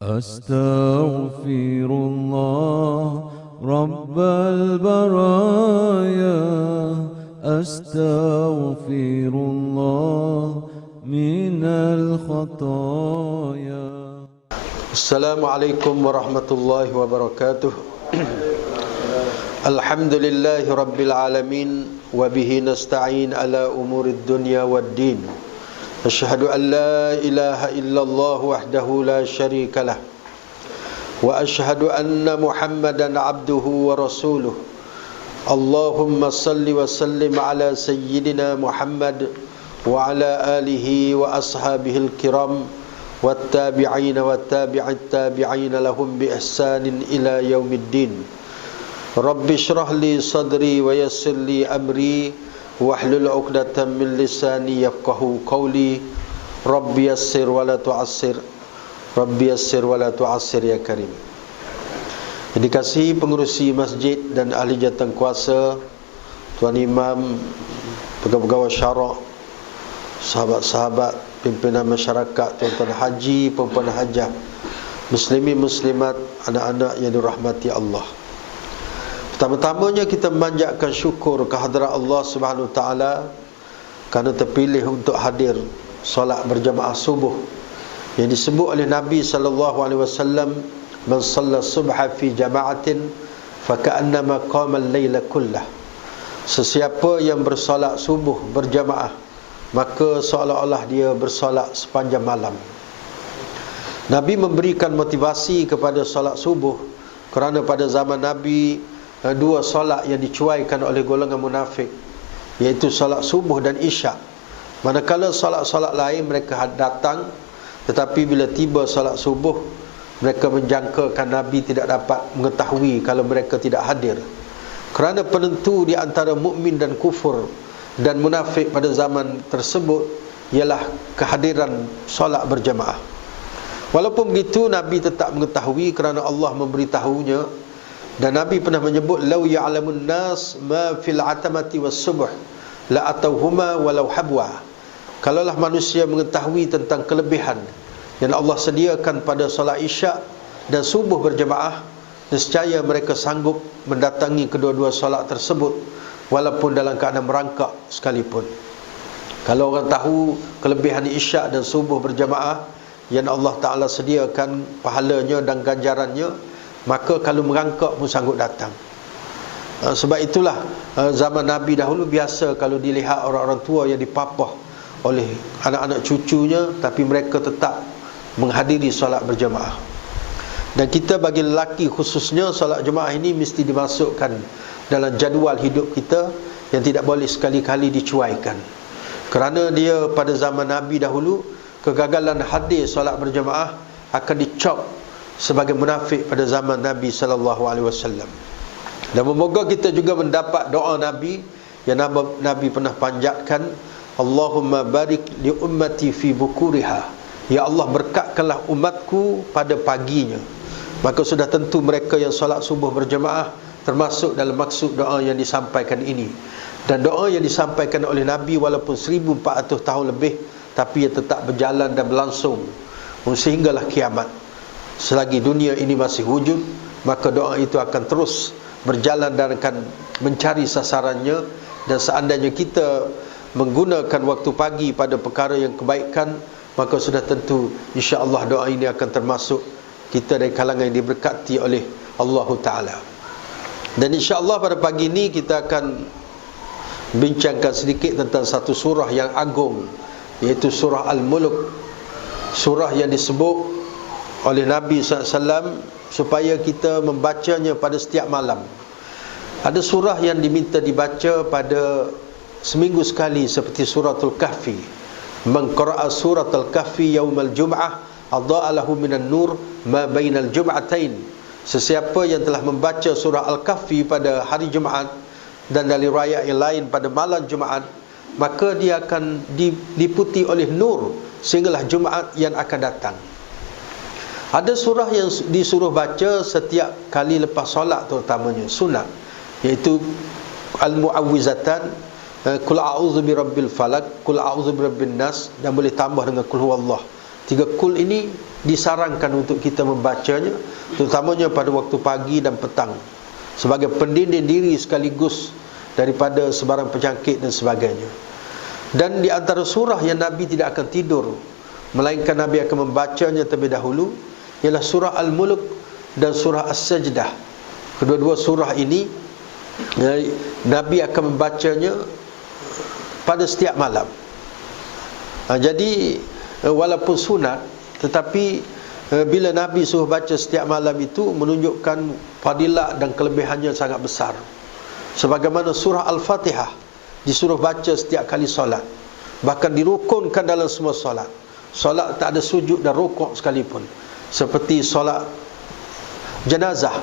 أستغفر الله رب البرايا أستغفر الله من الخطايا. السلام عليكم ورحمة الله وبركاته. الحمد لله رب العالمين وبه نستعين على أمور الدنيا والدين. أشهد أن لا إله إلا الله وحده لا شريك له وأشهد أن محمدا عبده ورسوله. اللهم صل وسلم على سيدنا محمد وعلى آله وأصحابه الكرام والتابعين والتابع التابعين لهم بإحسان إلى يوم الدين. رب اشرح لي صدري ويسر لي أمري واحلل عقدة من لساني يفقهوا قولي. رب يسر ولا تعسر رب يسر ولا تعسر ya Karim. Yang dikasihi pengurusi masjid dan ahli jawatan kuasa, tuan imam, pegawai syarak, sahabat-sahabat, pimpinan masyarakat, tuan-tuan haji, perempuan hajah, muslimin muslimat, anak-anak yang dirahmati Allah. Pertama-tamanya kita memanjatkan syukur kehadrat Allah Subhanahu Wa Taala kerana terpilih untuk hadir solat berjamaah subuh yang disebut oleh Nabi sallallahu alaihi wasallam, man shalla subha fi jama'atin fa ka'annama qama al-laila kullah. Sesiapa yang bersolat subuh berjamaah, maka seolah-olah dia bersolat sepanjang malam. Nabi memberikan motivasi kepada solat subuh kerana pada zaman Nabi dua solat yang dicuaikan oleh golongan munafik, iaitu solat subuh dan isyak. Manakala solat-solat lain mereka datang, tetapi bila tiba solat subuh mereka menjangkakan Nabi tidak dapat mengetahui kalau mereka tidak hadir. Kerana penentu di antara mukmin dan kufur dan munafik pada zaman tersebut ialah kehadiran solat berjamaah. Walaupun begitu Nabi tetap mengetahui kerana Allah memberitahunya. Dan Nabi pernah menyebut, lau ya'lamun nas ma fil atamati was subuh la atauhuma walau habwa. Kalaulah manusia mengetahui tentang kelebihan yang Allah sediakan pada solat isyak dan subuh berjamaah, nescaya mereka sanggup mendatangi kedua-dua solat tersebut walaupun dalam keadaan merangkak sekalipun. Kalau orang tahu kelebihan isyak dan subuh berjamaah yang Allah Ta'ala sediakan pahalanya dan ganjarannya, maka kalau merangkak pun sanggup datang. Sebab itulah zaman Nabi dahulu biasa kalau dilihat orang-orang tua yang dipapah oleh anak-anak cucunya, tapi mereka tetap menghadiri solat berjamaah. Dan kita bagi lelaki khususnya, solat jemaah ini mesti dimasukkan dalam jadual hidup kita yang tidak boleh sekali-kali dicuaikan. Kerana dia pada zaman Nabi dahulu, kegagalan hadir solat berjamaah akan dicop sebagai munafik pada zaman Nabi sallallahu alaihi wasallam. Dan semoga kita juga mendapat doa Nabi yang Nabi pernah panjatkan, Allahumma barik li ummati fi bukuriha. Ya Allah, berkatkanlah umatku pada paginya. Maka sudah tentu mereka yang solat subuh berjamaah termasuk dalam maksud doa yang disampaikan ini. Dan doa yang disampaikan oleh Nabi walaupun 1400 tahun lebih, tapi ia tetap berjalan dan berlangsung sehinggalah kiamat. Selagi dunia ini masih wujud, maka doa itu akan terus berjalan dan akan mencari sasarannya. Dan seandainya kita menggunakan waktu pagi pada perkara yang kebaikan, maka sudah tentu insya-Allah doa ini akan termasuk kita dari kalangan yang diberkati oleh Allah Ta'ala. Dan insya-Allah pada pagi ini kita akan bincangkan sedikit tentang satu surah yang agung, iaitu surah Al-Mulk. Surah yang disebut oleh Nabi SAW supaya kita membacanya pada setiap malam. Ada surah yang diminta dibaca pada seminggu sekali seperti suratul Kahfi. Man qara'a suratul Kahfi yaumal jum'ah adha'a lahu minan nur ma bainal jum'atain. Sesiapa yang telah membaca surah Al-Kahfi pada hari Jumaat dan dari riwayat yang lain pada malam Jumaat, maka dia akan diliputi oleh nur sehinggalah Jumaat yang akan datang. Ada surah yang disuruh baca setiap kali lepas solat, terutamanya sunat, iaitu Al-Mu'awwizatan, Qul a'udzu birabbil falaq, Qul a'udzu birabbin nas, dan boleh tambah dengan Qul huwallah. Tiga kul ini disarankan untuk kita membacanya, terutamanya pada waktu pagi dan petang, sebagai pendinding diri sekaligus daripada sebarang penyakit dan sebagainya. Dan di antara surah yang Nabi tidak akan tidur, melainkan Nabi akan membacanya terlebih dahulu, ialah surah Al-Mulk dan surah As-Sajdah. Kedua-dua surah ini Nabi akan membacanya pada setiap malam. Jadi walaupun sunat, tetapi bila Nabi suruh baca setiap malam itu menunjukkan fadilat dan kelebihannya sangat besar. Sebagaimana surah Al-Fatihah disuruh baca setiap kali solat, bahkan dirukunkan dalam semua solat. Solat tak ada sujud dan rukuk sekalipun, seperti solat jenazah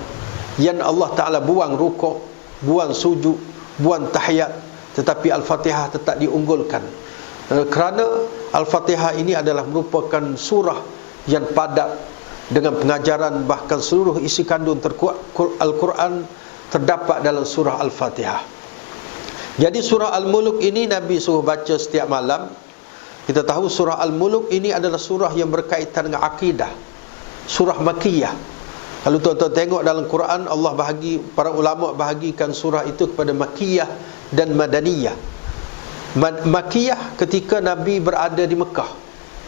yang Allah Ta'ala buang rukuk, buang sujud, buang tahiyat, tetapi Al-Fatihah tetap diunggulkan. Kerana Al-Fatihah ini adalah merupakan surah yang padat dengan pengajaran, bahkan seluruh isi kandung terkuat Al-Quran terdapat dalam surah Al-Fatihah. Jadi surah Al-Mulk ini Nabi suruh baca setiap malam. Kita tahu surah Al-Mulk ini adalah surah yang berkaitan dengan akidah, surah Makkiyah. Kalau tuan-tuan tengok dalam Quran, Allah para ulama bahagikan surah itu kepada Makkiyah dan Madaniyah. Makkiyah ketika Nabi berada di Mekah,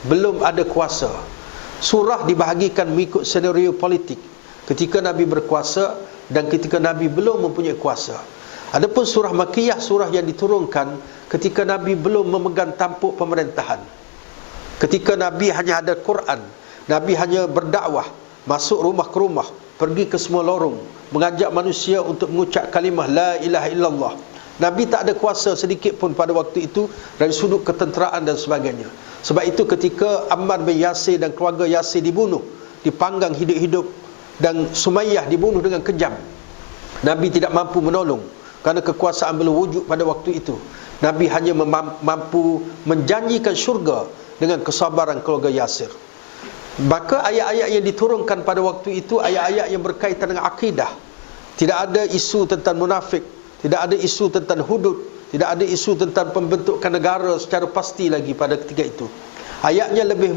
belum ada kuasa. Surah dibahagikan mengikut senario politik, ketika Nabi berkuasa dan ketika Nabi belum mempunyai kuasa. Adapun surah Makkiyah, surah yang diturunkan ketika Nabi belum memegang tampuk pemerintahan, ketika Nabi hanya ada Quran, Nabi hanya berdakwah, masuk rumah ke rumah, pergi ke semua lorong, mengajak manusia untuk mengucap kalimah la ilaha illallah. Nabi tak ada kuasa sedikit pun pada waktu itu dari sudut ketenteraan dan sebagainya. Sebab itu ketika Ammar bin Yasir dan keluarga Yasir dibunuh, dipanggang hidup-hidup, dan Sumayyah dibunuh dengan kejam, Nabi tidak mampu menolong kerana kekuasaan belum wujud pada waktu itu. Nabi hanya mampu menjanjikan syurga dengan kesabaran keluarga Yasir. Maka ayat-ayat yang diturunkan pada waktu itu ayat-ayat yang berkaitan dengan akidah. Tidak ada isu tentang munafik, tidak ada isu tentang hudud, tidak ada isu tentang pembentukan negara secara pasti lagi pada ketika itu. Ayatnya lebih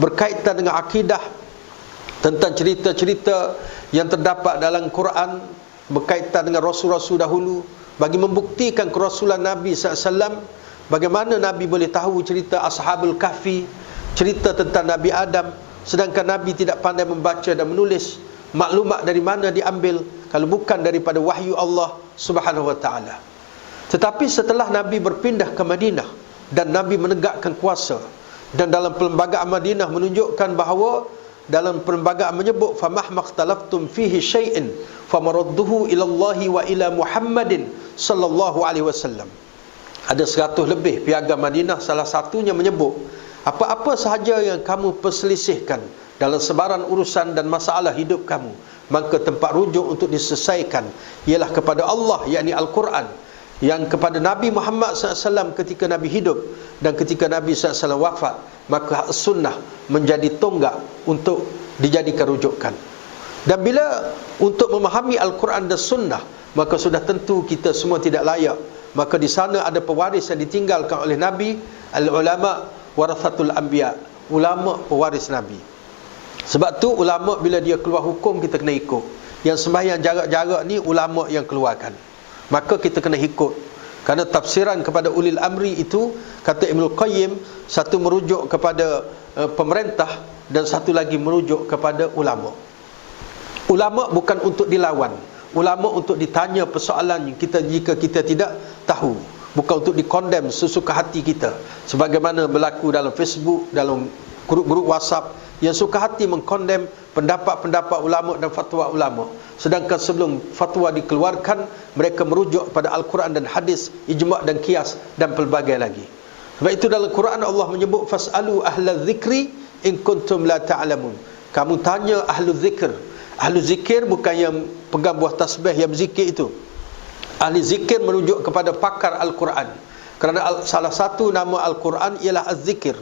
berkaitan dengan akidah, tentang cerita-cerita yang terdapat dalam Quran berkaitan dengan Rasul-Rasul dahulu, bagi membuktikan kerasulan Nabi SAW. Bagaimana Nabi boleh tahu cerita Ashabul Kahfi, cerita tentang Nabi Adam, sedangkan Nabi tidak pandai membaca dan menulis. Maklumat dari mana diambil kalau bukan daripada wahyu Allah Subhanahu wa ta'ala. Tetapi setelah Nabi berpindah ke Madinah dan Nabi menegakkan kuasa, dan dalam perlembagaan Madinah menunjukkan bahawa dalam perlembagaan menyebut famahmaktalaftum fihi syai'in famaradduhu ila Allahi wa ila Muhammadin sallallahu alaihi wasallam. Ada 100 lebih piagam Madinah, salah satunya menyebut apa-apa sahaja yang kamu perselisihkan dalam sebarang urusan dan masalah hidup kamu, maka tempat rujuk untuk diselesaikan ialah kepada Allah, yakni Al-Quran, yang kepada Nabi Muhammad SAW ketika Nabi hidup, dan ketika Nabi SAW wafat, maka sunnah menjadi tonggak untuk dijadikan rujukan. Dan bila untuk memahami Al-Quran dan sunnah, maka sudah tentu kita semua tidak layak. Maka di sana ada pewaris yang ditinggalkan oleh Nabi, al-ulama warathatul anbiya, ulama pewaris Nabi. Sebab tu ulama bila dia keluar hukum kita kena ikut. Yang sembahyang jarak-jarak ni ulama yang keluarkan, maka kita kena ikut. Kerana tafsiran kepada ulil amri itu, kata Ibnul Qayyim, satu merujuk kepada pemerintah dan satu lagi merujuk kepada ulama. Ulama bukan untuk dilawan, ulama untuk ditanya persoalan kita jika kita tidak tahu, bukan untuk dikondem sesuka hati kita, sebagaimana berlaku dalam Facebook, dalam grup-grup WhatsApp yang suka hati mengkondem pendapat-pendapat ulama dan fatwa ulama, sedangkan sebelum fatwa dikeluarkan mereka merujuk pada Al-Quran dan hadis, ijma' dan qiyas dan pelbagai lagi. Sebab itu dalam Quran Allah menyebut fas'alu ahlal zikri in kuntum la ta'lamun. Kamu tanya ahlu zikir. Ahlu zikir bukan yang pegang buah tasbih yang berzikir itu. Ahli zikir merujuk kepada pakar Al-Quran, kerana salah satu nama Al-Quran ialah Az-Zikir.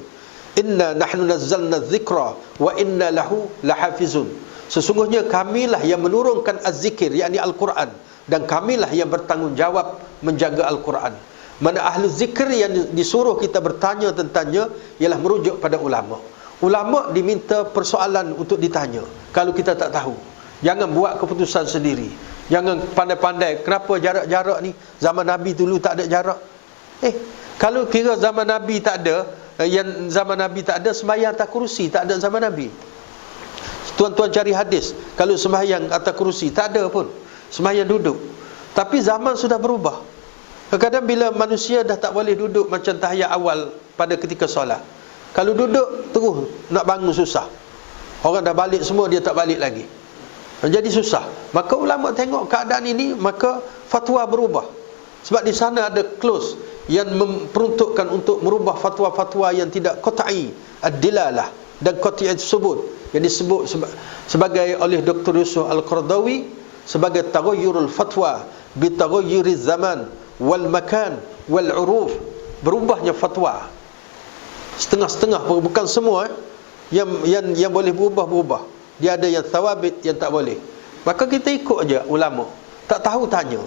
Inna nahnu nazzalna dzikra wa inna lahu lahafizun. Sesungguhnya kamilah yang menurunkan az-zikir, yakni Al-Quran, dan kamilah yang bertanggungjawab menjaga Al-Quran. Mana ahli zikir yang disuruh kita bertanya tentangnya ialah merujuk pada ulama. ulama diminta persoalan untuk ditanya kalau kita tak tahu. Jangan buat keputusan sendiri. Jangan pandai-pandai, kenapa jarak-jarak ni? Zaman Nabi dulu tak ada jarak. Kalau kira zaman Nabi tak ada, zaman Nabi tak ada, sembahyang atas kerusi tak ada zaman Nabi. Tuan-tuan cari hadis, kalau sembahyang atas kerusi tak ada pun. Sembahyang duduk. Tapi zaman sudah berubah. Kadang-kadang bila manusia dah tak boleh duduk macam tahiyat awal pada ketika solat, kalau duduk terus nak bangun susah. Orang dah balik semua, dia tak balik lagi. Jadi susah. Maka ulama tengok keadaan ini, maka fatwa berubah. Sebab di sana ada clause yang memperuntukkan untuk merubah fatwa-fatwa yang tidak qat'i ad-dilalah dan qat'i as-subut, yang disebut sebagai oleh Dr. Yusuf Al-Qaradawi sebagai taghayyurul fatwa bi taghayyuriz zaman wal makan wal uruf. Berubahnya fatwa setengah-setengah, bukan semua yang boleh berubah. Dia ada yang thawabit, yang tak boleh. Maka kita ikut aja ulama. Tak tahu tanya.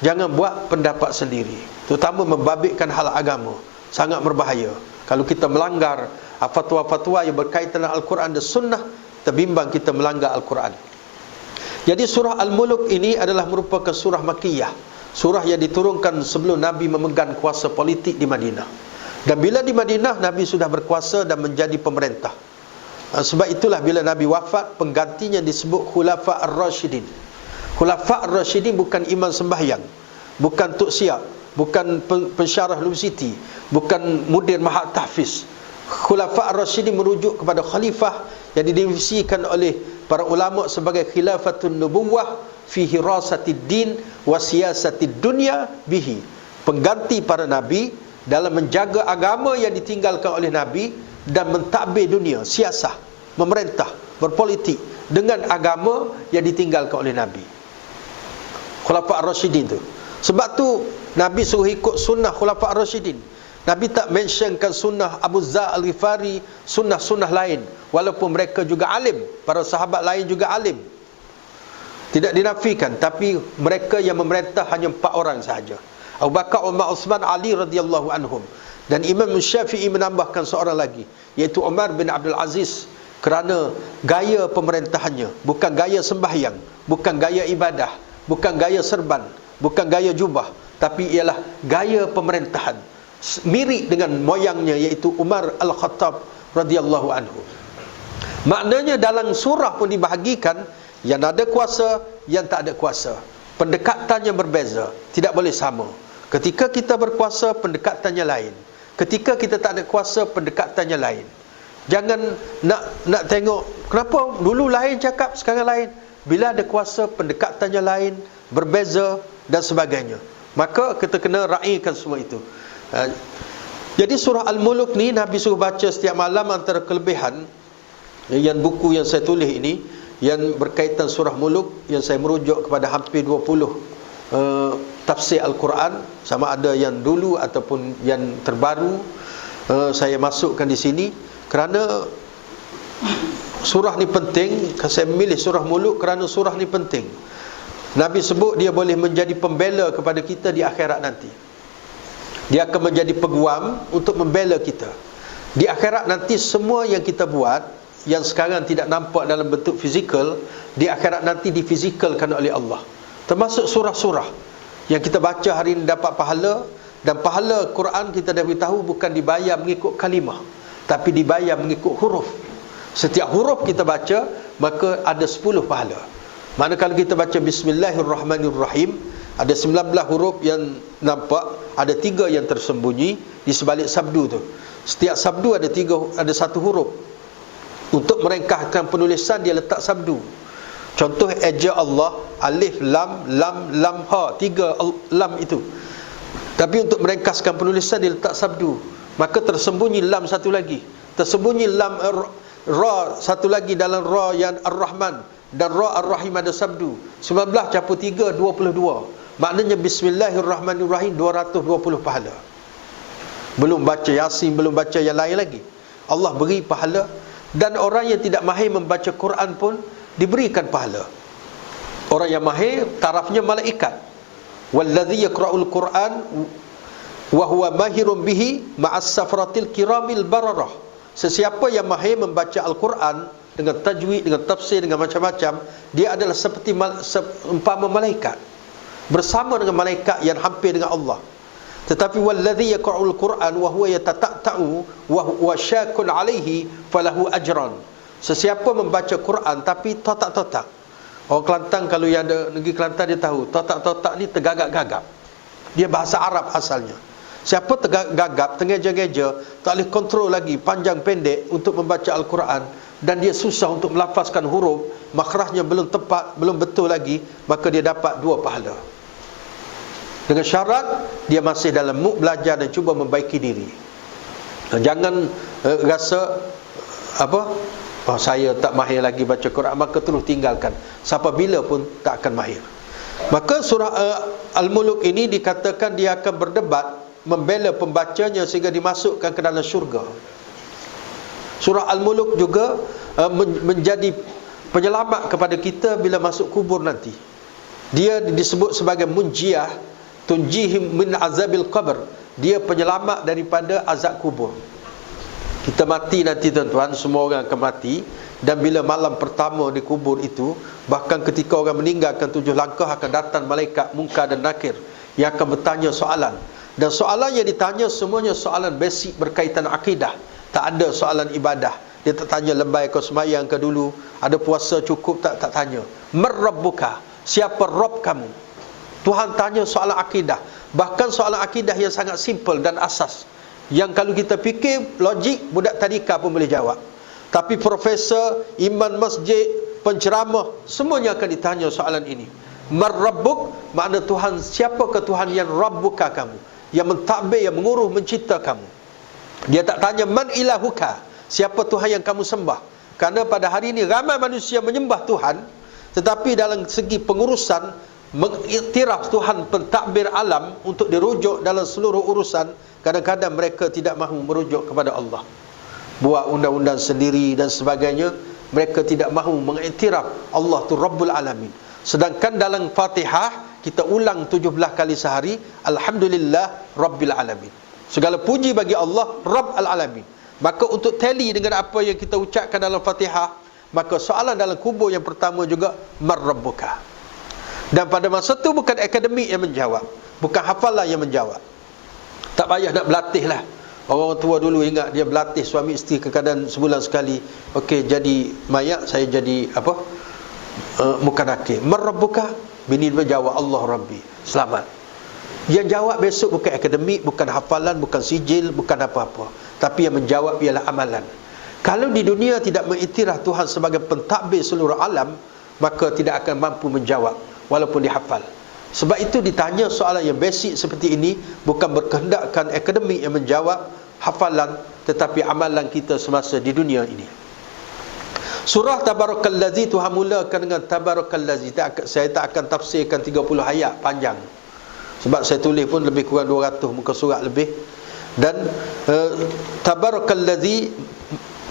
Jangan buat pendapat sendiri, terutama membabitkan hal agama. Sangat berbahaya. Kalau kita melanggar fatwa-fatwa yang berkaitan dengan Al-Quran dan Sunnah, terbimbang kita melanggar Al-Quran. Jadi surah Al-Muluk ini adalah merupakan surah Makkiyah, surah yang diturunkan sebelum Nabi memegang kuasa politik di Madinah. Dan bila di Madinah, Nabi sudah berkuasa dan menjadi pemerintah. Sebab itulah bila Nabi wafat, penggantinya disebut Khulafa' Ar-Rashidin. Khulafa' Ar-Rashidin bukan imam sembahyang, bukan tok siap, bukan pensyarah universiti, bukan mudir mahat tahfiz. Khulafa' Ar-Rashidin merujuk kepada khalifah yang didefinisikan oleh para ulama sebagai khilafatun nubuwah fi hirasatid din wa siyasatid dunya bihi. Pengganti para nabi dalam menjaga agama yang ditinggalkan oleh nabi dan mentadbir dunia, siasah, memerintah, berpolitik dengan agama yang ditinggalkan oleh nabi. Khulafa' Ar-Rashidin tu. Sebab tu Nabi suruh ikut sunnah Khulafa' Ar-Rashidin. Nabi tak mentionkan sunnah Abu Dzar Al-Ghifari, sunnah-sunnah lain, walaupun mereka juga alim, para sahabat lain juga alim, tidak dinafikan. Tapi mereka yang memerintah hanya 4 orang sahaja: Abu Bakar, Umar, Uthman, Ali radhiyallahu anhum. Dan Imam Syafi'i menambahkan seorang lagi, iaitu Umar bin Abdul Aziz, kerana gaya pemerintahannya bukan gaya sembahyang, bukan gaya ibadah, bukan gaya serban, bukan gaya jubah, tapi ialah gaya pemerintahan mirip dengan moyangnya, iaitu Umar Al-Khattab radhiyallahu anhu. Maknanya dalam surah pun dibahagikan yang ada kuasa, yang tak ada kuasa. Pendekatannya berbeza, tidak boleh sama. Ketika kita berkuasa, pendekatannya lain. Ketika kita tak ada kuasa, pendekatannya lain. Jangan nak tengok kenapa dulu lain cakap, sekarang lain. Bila ada kuasa, pendekatannya lain, berbeza dan sebagainya. Maka kita kena raikan semua itu. Jadi surah Al-Muluk ni Nabi suruh baca setiap malam. Antara kelebihan yang buku yang saya tulis ini, yang berkaitan surah Muluk, yang saya merujuk kepada hampir 20 tafsir Al-Quran, sama ada yang dulu ataupun yang terbaru, saya masukkan di sini kerana surah ni penting. Saya memilih surah Muluk kerana surah ni penting. Nabi sebut dia boleh menjadi pembela kepada kita di akhirat nanti. Dia akan menjadi peguam untuk membela kita di akhirat nanti. Semua yang kita buat yang sekarang tidak nampak dalam bentuk fizikal, di akhirat nanti difizikalkan oleh Allah. Termasuk surah-surah yang kita baca hari ini dapat pahala. Dan pahala Quran kita dah beritahu bukan dibayar mengikut kalimah, tapi dibayar mengikut huruf. Setiap huruf kita baca, maka ada 10 pahala. Manakala kita baca Bismillahirrahmanirrahim, ada 19 huruf yang nampak, ada 3 yang tersembunyi di sebalik sabdu tu. Setiap sabdu ada 1 huruf. Untuk merengkahkan penulisan, dia letak sabdu. Contoh eja Allah, alif, lam, lam, ha, 3 lam itu. Tapi untuk merengkaskan penulisan, dia letak sabdu. Maka tersembunyi lam satu lagi, tersembunyi lam ra satu lagi dalam ra yang Ar-Rahman, dan ra Ar-Rahim ada sabdu. 19 campur 3, 22. Maknanya Bismillahirrahmanirrahim 220 pahala. Belum baca Yasin, belum baca yang lain lagi. Allah beri pahala. Dan orang yang tidak mahir membaca Quran pun diberikan pahala. Orang yang mahir, tarafnya malaikat. Wallazi yaqra'ul Quran wa huwa mahirun bihi ma'as safratil kiramil bararah. sesiapa yang mahir membaca Al-Quran dengan tajwid, dengan tafsir, dengan macam-macam, dia adalah seperti umpama malaikat, bersama dengan malaikat yang hampir dengan Allah. Tetapi wallazi yaqra'ul Quran wa huwa yatata'u wa syakun alaihi falahu ajran. Sesiapa membaca Quran tapi totak-totak. Orang Kelantan, kalau yang ada negeri Kelantan dia tahu, totak-totak ni tergagap-gagap. Dia bahasa Arab asalnya. Siapa tergagap, tengeja-geja, tak boleh kontrol lagi panjang pendek untuk membaca Al-Quran, dan dia susah untuk melafazkan huruf, makhrajnya belum tepat, belum betul lagi, maka dia dapat 2 pahala. Dengan syarat dia masih dalam mood belajar dan cuba membaiki diri. Jangan rasa saya tak mahir lagi baca Quran, maka terus tinggalkan. Sampai bila pun tak akan mahir. Maka surah Al-Muluk ini dikatakan dia akan berdebat membela pembacanya sehingga dimasukkan ke dalam syurga. Surah Al-Muluk juga menjadi penyelamat kepada kita bila masuk kubur nanti. Dia disebut sebagai munjiyah, tunjihim min azabil qabr. Dia penyelamat daripada azab kubur. Kita mati nanti tuan-tuan, semua orang akan mati. Dan bila malam pertama di kubur itu, bahkan ketika orang meninggalkan 7 langkah, akan datang malaikat Munkar dan Nakir yang akan bertanya soalan. Dan soalan yang ditanya semuanya soalan basic berkaitan akidah. Tak ada soalan ibadah. Dia tak tanya lebay kau semayang ke dulu, ada puasa cukup, tak tanya. Marrabbuka, siapa Rabb kamu? Tuhan tanya soalan akidah. Bahkan soalan akidah yang sangat simple dan asas, yang kalau kita fikir logik, budak tadika pun boleh jawab. Tapi profesor, imam masjid, penceramah, semuanya akan ditanya soalan ini. Marrabbuk, makna Tuhan, siapakah Tuhan yang Rabbuka kamu, yang mentadbir, yang menguruh, mencipta kamu. Dia tak tanya man ilahuka, siapa Tuhan yang kamu sembah. Kerana pada hari ini ramai manusia menyembah Tuhan, tetapi dalam segi pengurusan, mengiktiraf Tuhan pentadbir alam untuk dirujuk dalam seluruh urusan, kadang-kadang mereka tidak mahu merujuk kepada Allah. Buat undang-undang sendiri dan sebagainya. Mereka tidak mahu mengiktiraf Allah tu Rabbul Alamin. Sedangkan dalam Fatihah kita ulang 17 kali sehari, Alhamdulillah Rabbil Alamin. Segala puji bagi Allah Rabb Al-Alamin. Maka untuk tally dengan apa yang kita ucapkan dalam Fatihah, maka soalan dalam kubur yang pertama juga Marrabbuka. Dan pada masa itu bukan akademik yang menjawab, bukan hafalan yang menjawab. Tak payah nak berlatih lah. Orang tua dulu ingat dia berlatih suami isteri kadang-kadang sebulan sekali. Okey, jadi mayat saya jadi muka nakir. Marrabbuka, bini menjawab Allah Rabbi. Selamat. Yang jawab besok bukan akademik, bukan hafalan, bukan sijil, bukan apa-apa, tapi yang menjawab ialah amalan. Kalau di dunia tidak mengiktiraf Tuhan sebagai pentadbir seluruh alam, maka tidak akan mampu menjawab walaupun dihafal. Sebab itu ditanya soalan yang basic seperti ini, bukan berkehendakkan akademik yang menjawab hafalan, tetapi amalan kita semasa di dunia ini. Surah Tabarakallazi, Tuhan mulakan dengan Tabarakallazi. Saya tak akan tafsirkan 30 ayat panjang, sebab saya tulis pun lebih kurang 200 muka surat lebih. Dan Tabarakallazi,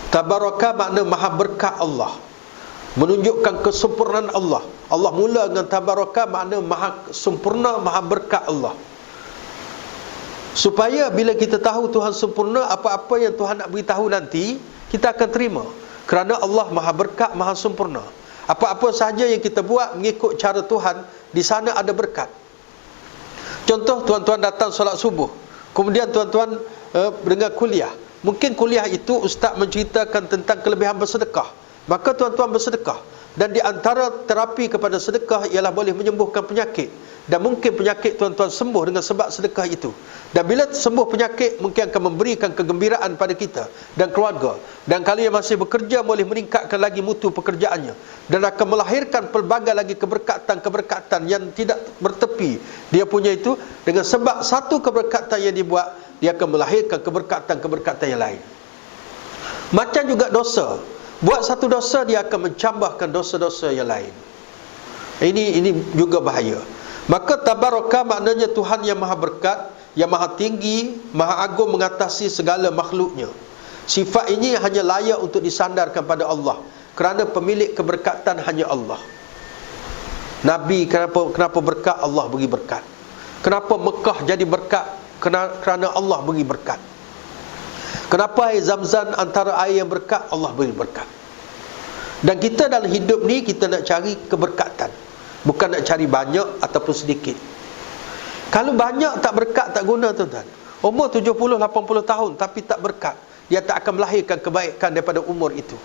Tabaraka makna maha berkat Allah, menunjukkan kesempurnaan Allah. Allah mula dengan Tabaraka makna maha sempurna, maha berkat Allah. Supaya bila kita tahu Tuhan sempurna, apa-apa yang Tuhan nak beritahu nanti, kita akan terima. Kerana Allah maha berkat, maha sempurna. Apa-apa sahaja yang kita buat mengikut cara Tuhan, di sana ada berkat. Contoh, tuan-tuan datang solat subuh, kemudian tuan-tuan dengar kuliah. Mungkin kuliah itu ustaz menceritakan tentang kelebihan bersedekah, maka tuan-tuan bersedekah. Dan di antara terapi kepada sedekah ialah boleh menyembuhkan penyakit. Dan mungkin penyakit tuan-tuan sembuh dengan sebab sedekah itu. Dan bila sembuh penyakit, mungkin akan memberikan kegembiraan pada kita dan keluarga. Dan kalau yang masih bekerja, boleh meningkatkan lagi mutu pekerjaannya. Dan akan melahirkan pelbagai lagi keberkatan-keberkatan yang tidak bertepi. Dia punya itu, dengan sebab satu keberkatan yang dibuat, dia akan melahirkan keberkatan-keberkatan yang lain. Macam juga dosa. Buat satu dosa, dia akan mencambahkan dosa-dosa yang lain. Ini juga bahaya. Maka Tabaraka maknanya Tuhan yang maha berkat, yang maha tinggi, maha agung mengatasi segala makhluknya. Sifat ini hanya layak untuk disandarkan pada Allah, kerana pemilik keberkatan hanya Allah. Nabi kenapa berkat? Allah beri berkat. Kenapa Mekah jadi berkat? Kerana Allah beri berkat. Kenapa air Zam-Zam antara air yang berkat? Allah beri berkat. Dan kita dalam hidup ni, kita nak cari keberkatan, bukan nak cari banyak ataupun sedikit. Kalau banyak tak berkat, tak guna tuan-tuan. Umur 70-80 tahun tapi tak berkat, dia tak akan melahirkan kebaikan daripada umur itu.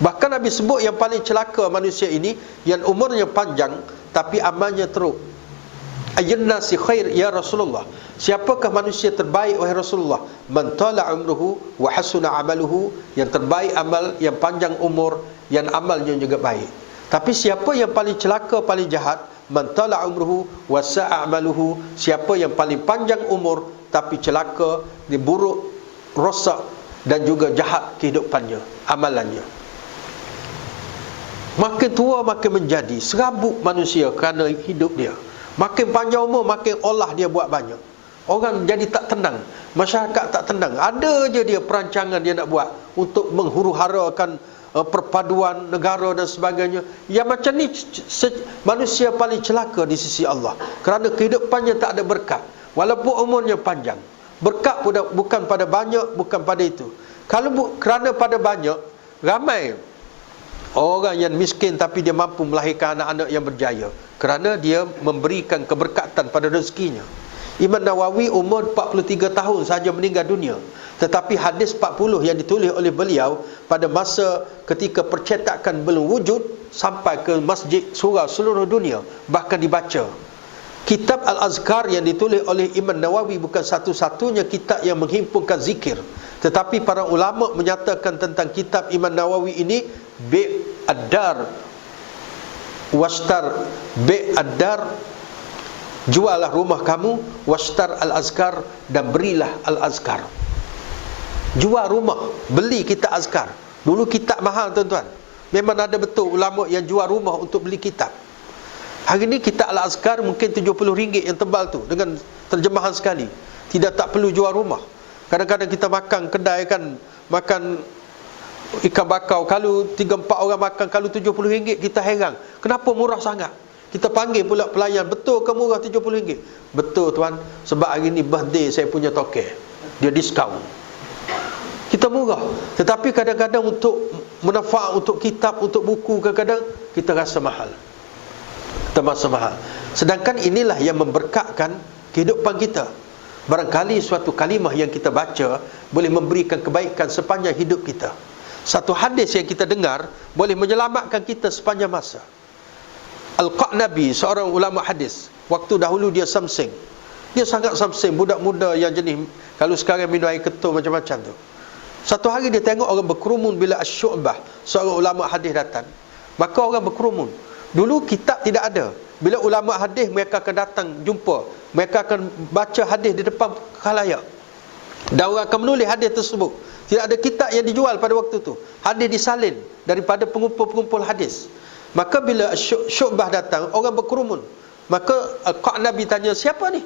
Bahkan Nabi sebut yang paling celaka manusia ini yang umurnya panjang tapi amalnya teruk. Ayyun nasi khair ya Rasulullah? Siapakah manusia terbaik wahai Rasulullah? Man tala umruhu wa hasuna amaluhu. Yang terbaik amal, yang panjang umur, yang amalnya juga baik. Tapi siapa yang paling celaka, paling jahat? Man tala umruhu wa sa'a amaluhu. Siapa yang paling panjang umur tapi celaka, dia buruk, rosak dan juga jahat kehidupannya, amalannya. Makin tua makin menjadi serabut manusia kerana hidup dia. Makin panjang umur makin olah dia buat banyak. Orang jadi tak tenang, masyarakat tak tenang. Ada je dia perancangan dia nak buat untuk menghuru-harakan perpaduan negara dan sebagainya. Yang macam ni manusia paling celaka di sisi Allah, kerana kehidupannya tak ada berkat walaupun umurnya panjang. Berkat bukan pada banyak, bukan pada itu. Kalau kerana pada banyak, ramai orang yang miskin tapi dia mampu melahirkan anak-anak yang berjaya, kerana dia memberikan keberkatan pada rezekinya. Imam Nawawi umur 43 tahun sahaja meninggal dunia, tetapi hadis 40 yang ditulis oleh beliau pada masa ketika percetakan belum wujud sampai ke masjid surau seluruh dunia, bahkan dibaca. Kitab Al-Azkar yang ditulis oleh Imam Nawawi bukan satu-satunya kitab yang menghimpunkan zikir, tetapi para ulama menyatakan tentang kitab Imam Nawawi ini Bi'ad-Dar Washtar Bi'ad-Dar, jualah rumah kamu, washtar al-azkar, dan berilah al-azkar. Jual rumah, beli kitab azkar. Dulu kitab mahal tuan-tuan. Memang ada betul ulama yang jual rumah untuk beli kitab. Hari ni kitab al-azkar mungkin RM70 yang tebal tu, dengan terjemahan sekali. Tidak tak perlu jual rumah. Kadang-kadang kita makan kedai kan, makan ikan bakau, kalau 3-4 orang makan, kalau RM70 kita heran, kenapa murah sangat? Kita panggil pula pelayan, betul ke murah RM70? Betul tuan, sebab hari ni birthday saya punya toke, dia diskaun. Kita murah. Tetapi kadang-kadang untuk manfaat, untuk kitab, untuk buku, kadang-kadang kita rasa mahal. Kita rasa mahal. Sedangkan inilah yang memberkatkan kehidupan kita. Barangkali suatu kalimah yang kita baca boleh memberikan kebaikan sepanjang hidup kita. Satu hadis yang kita dengar boleh menyelamatkan kita sepanjang masa. Al-Qa'nabi, seorang ulama hadis, waktu dahulu dia samseng. Dia sangat samseng, budak muda yang jenis, kalau sekarang minum air ketul macam-macam tu. Satu hari dia tengok orang berkerumun bila Asy-Syu'bah, seorang ulama hadis datang. Maka orang berkerumun. Dulu kitab tidak ada. Bila ulama hadis, mereka akan datang jumpa, mereka akan baca hadis di depan khalayak, dan orang akan menulis hadis tersebut. Tidak ada kitab yang dijual pada waktu tu. Hadis disalin daripada pengumpul-pengumpul hadis. Maka bila Syu'bah datang, orang berkerumun. Maka Qa'nabi tanya, siapa ni?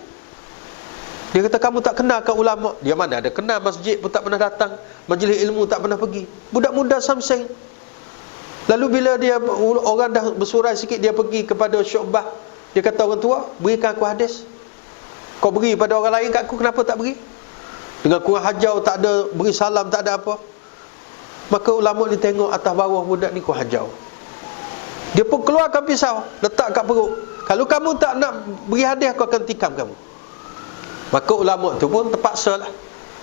Dia kata, kamu tak kenal kan ulama? Dia mana ada kenal, masjid pun tak pernah datang, majlis ilmu tak pernah pergi. Budak muda samseng. Lalu bila dia, orang dah bersurai sikit, dia pergi kepada Syu'bah. Dia kata, orang tua, berikan aku hadis. Kau beri pada orang lain kat aku, kenapa tak beri? Dengan kurang hajau, tak ada beri salam, tak ada apa. Maka ulama ni tengok atas bawah budak ni kurang hajau. Dia pun keluarkan pisau, letak kat perut. Kalau kamu tak nak beri hadiah, aku akan tikam kamu. Maka ulama tu pun terpaksa lah.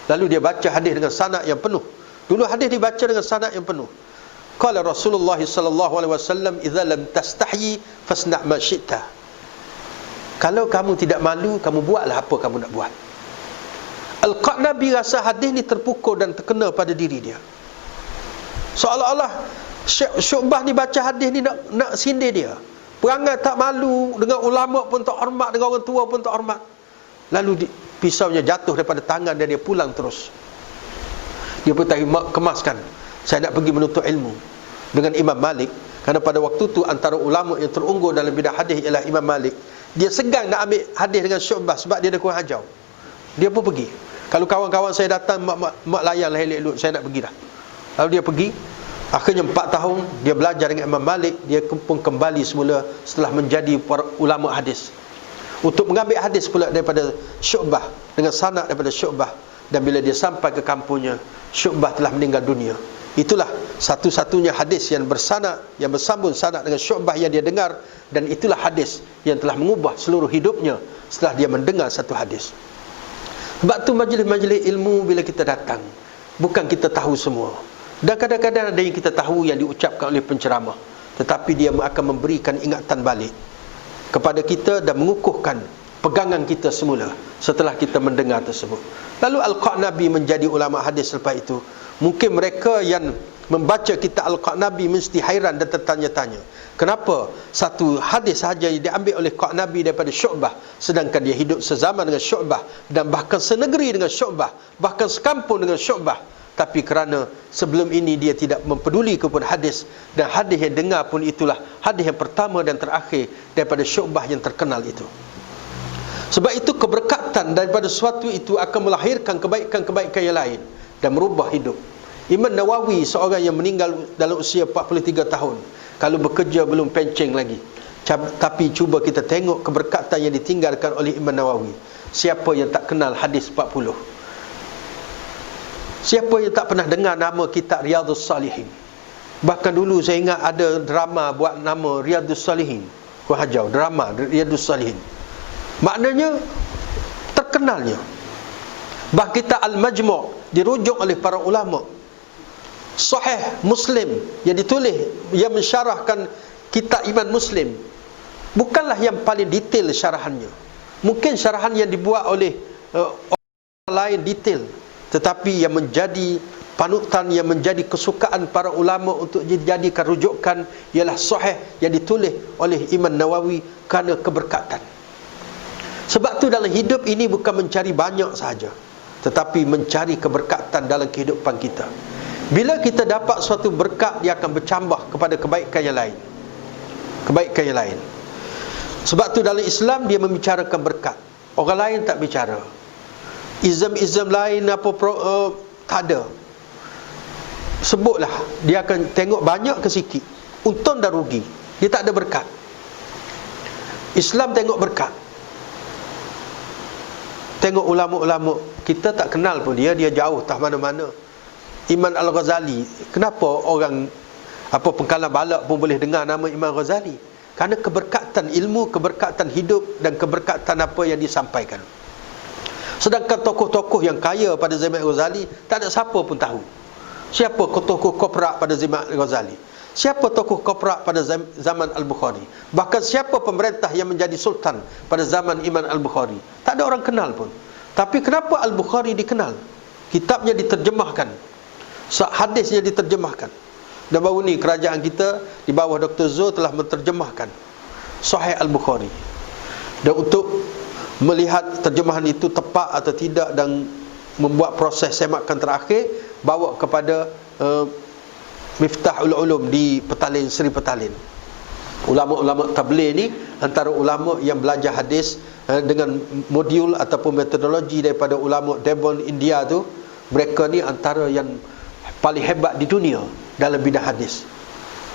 Lalu dia baca hadis dengan sanad yang penuh. Dulu hadis dibaca dengan sanad yang penuh. Qala Rasulullah sallallahu alaihi wasallam, "Idza lam tastahyi fasna' ma syi'ta." Kalau kamu tidak malu, kamu buatlah apa kamu nak buat. Al-Qa'nabi rasa hadis ni terpukul dan terkena pada diri dia. Seolah-olah Syu'bah ni baca hadis ni nak sindir dia. Perangai tak malu, dengan ulama pun tak hormat, dengan orang tua pun tak hormat. Lalu pisaunya jatuh daripada tangan dan dia pulang terus. Dia pun kemaskan, saya nak pergi menuntut ilmu dengan Imam Malik. Kerana pada waktu tu antara ulama yang terunggul dalam bidang hadis ialah Imam Malik. Dia segan nak ambil hadis dengan Syu'bah sebab dia ada kurang hajau. Dia pun pergi. Kalau kawan-kawan saya datang, mak layanlah elok-elok, saya nak pergi dah. Lalu dia pergi. Akhirnya 4 tahun dia belajar dengan Imam Malik. Dia pun kembali semula setelah menjadi para ulama hadis, untuk mengambil hadis pula daripada Syu'bah, dengan sanad daripada Syu'bah. dan bila dia sampai ke kampungnya, Syu'bah telah meninggal dunia. Itulah satu-satunya hadis yang bersanad, yang bersambung sanad dengan Syu'bah yang dia dengar, dan itulah hadis yang telah mengubah seluruh hidupnya setelah dia mendengar satu hadis. Sebab tu majlis-majlis ilmu bila kita datang, bukan kita tahu semua. Dan kadang-kadang ada yang kita tahu yang diucapkan oleh penceramah, tetapi dia akan memberikan ingatan balik kepada kita dan mengukuhkan pegangan kita semula setelah kita mendengar tersebut. Lalu Al-Qa'nabi menjadi ulama hadis selepas itu. Mungkin mereka yang membaca kitab Al-Qa'nabi mesti hairan dan tertanya-tanya, kenapa satu hadis sahaja yang diambil oleh Qa'nabi daripada Syu'bah, sedangkan dia hidup sezaman dengan Syu'bah dan bahkan senegeri dengan Syu'bah, bahkan sekampung dengan Syu'bah, tapi kerana sebelum ini dia tidak mempeduli kepada hadis, dan hadis yang dengar pun itulah hadis yang pertama dan terakhir daripada Syu'bah yang terkenal itu. Sebab itu keberkatan daripada sesuatu itu akan melahirkan kebaikan-kebaikan yang lain dan merubah hidup. Imam Nawawi, seorang yang meninggal dalam usia 43 tahun, kalau bekerja belum penceng lagi. Tapi cuba kita tengok keberkatan yang ditinggalkan oleh Imam Nawawi. Siapa yang tak kenal hadis 40? Siapa yang tak pernah dengar nama kitab Riyadhus Salihin? Bahkan dulu saya ingat ada drama buat nama Riyadhus Salihin. Kau hajau, drama Riyadhus Salihin. Maknanya terkenalnya. Bah kitab Al-Majmu' dirujuk oleh para ulama. Sahih Muslim yang ditulis, yang mensyarahkan kitab Iman Muslim, bukanlah yang paling detail syarahannya. Mungkin syarahan yang dibuat oleh orang lain detail, tetapi yang menjadi panutan, yang menjadi kesukaan para ulama untuk dijadikan rujukan ialah sahih yang ditulis oleh Imam Nawawi kerana keberkatan. Sebab tu dalam hidup ini bukan mencari banyak sahaja, tetapi mencari keberkatan dalam kehidupan kita. Bila kita dapat suatu berkat, dia akan bercambah kepada kebaikan yang lain. Kebaikan yang lain. Sebab tu dalam Islam dia membicarakan berkat. Orang lain tak bicara. Izam-izam lain tak ada. Sebutlah, dia akan tengok banyak ke sikit, untung dan rugi. Dia tak ada berkat. Islam tengok berkat. Tengok ulama-ulama kita tak kenal pun dia jauh tak mana-mana. Imam Al-Ghazali, kenapa orang pengkalan balak pun boleh dengar nama Imam Ghazali? Kerana keberkatan ilmu, keberkatan hidup dan keberkatan apa yang disampaikan. Sedangkan tokoh-tokoh yang kaya pada zaman Ghazali, tak ada siapa pun tahu. Siapa tokoh koprak pada zaman Ghazali? Siapa tokoh koprak pada zaman Al-Bukhari? Bahkan siapa pemerintah yang menjadi sultan pada zaman Imam Al-Bukhari? Tak ada orang kenal pun. Tapi kenapa Al-Bukhari dikenal? Kitabnya diterjemahkan, hadisnya diterjemahkan. Dan baru ni kerajaan kita di bawah Dr. Zul telah menterjemahkan Sahih Al-Bukhari. Dan untuk melihat terjemahan itu tepat atau tidak dan membuat proses semakan terakhir, bawa kepada Miftahul Ulum di Petaling, Seri Petaling. Ulama-ulama tabligh ni antara ulama yang belajar hadis dengan modul ataupun metodologi daripada ulama Devon, India tu. Mereka ni antara yang paling hebat di dunia dalam bidang hadis.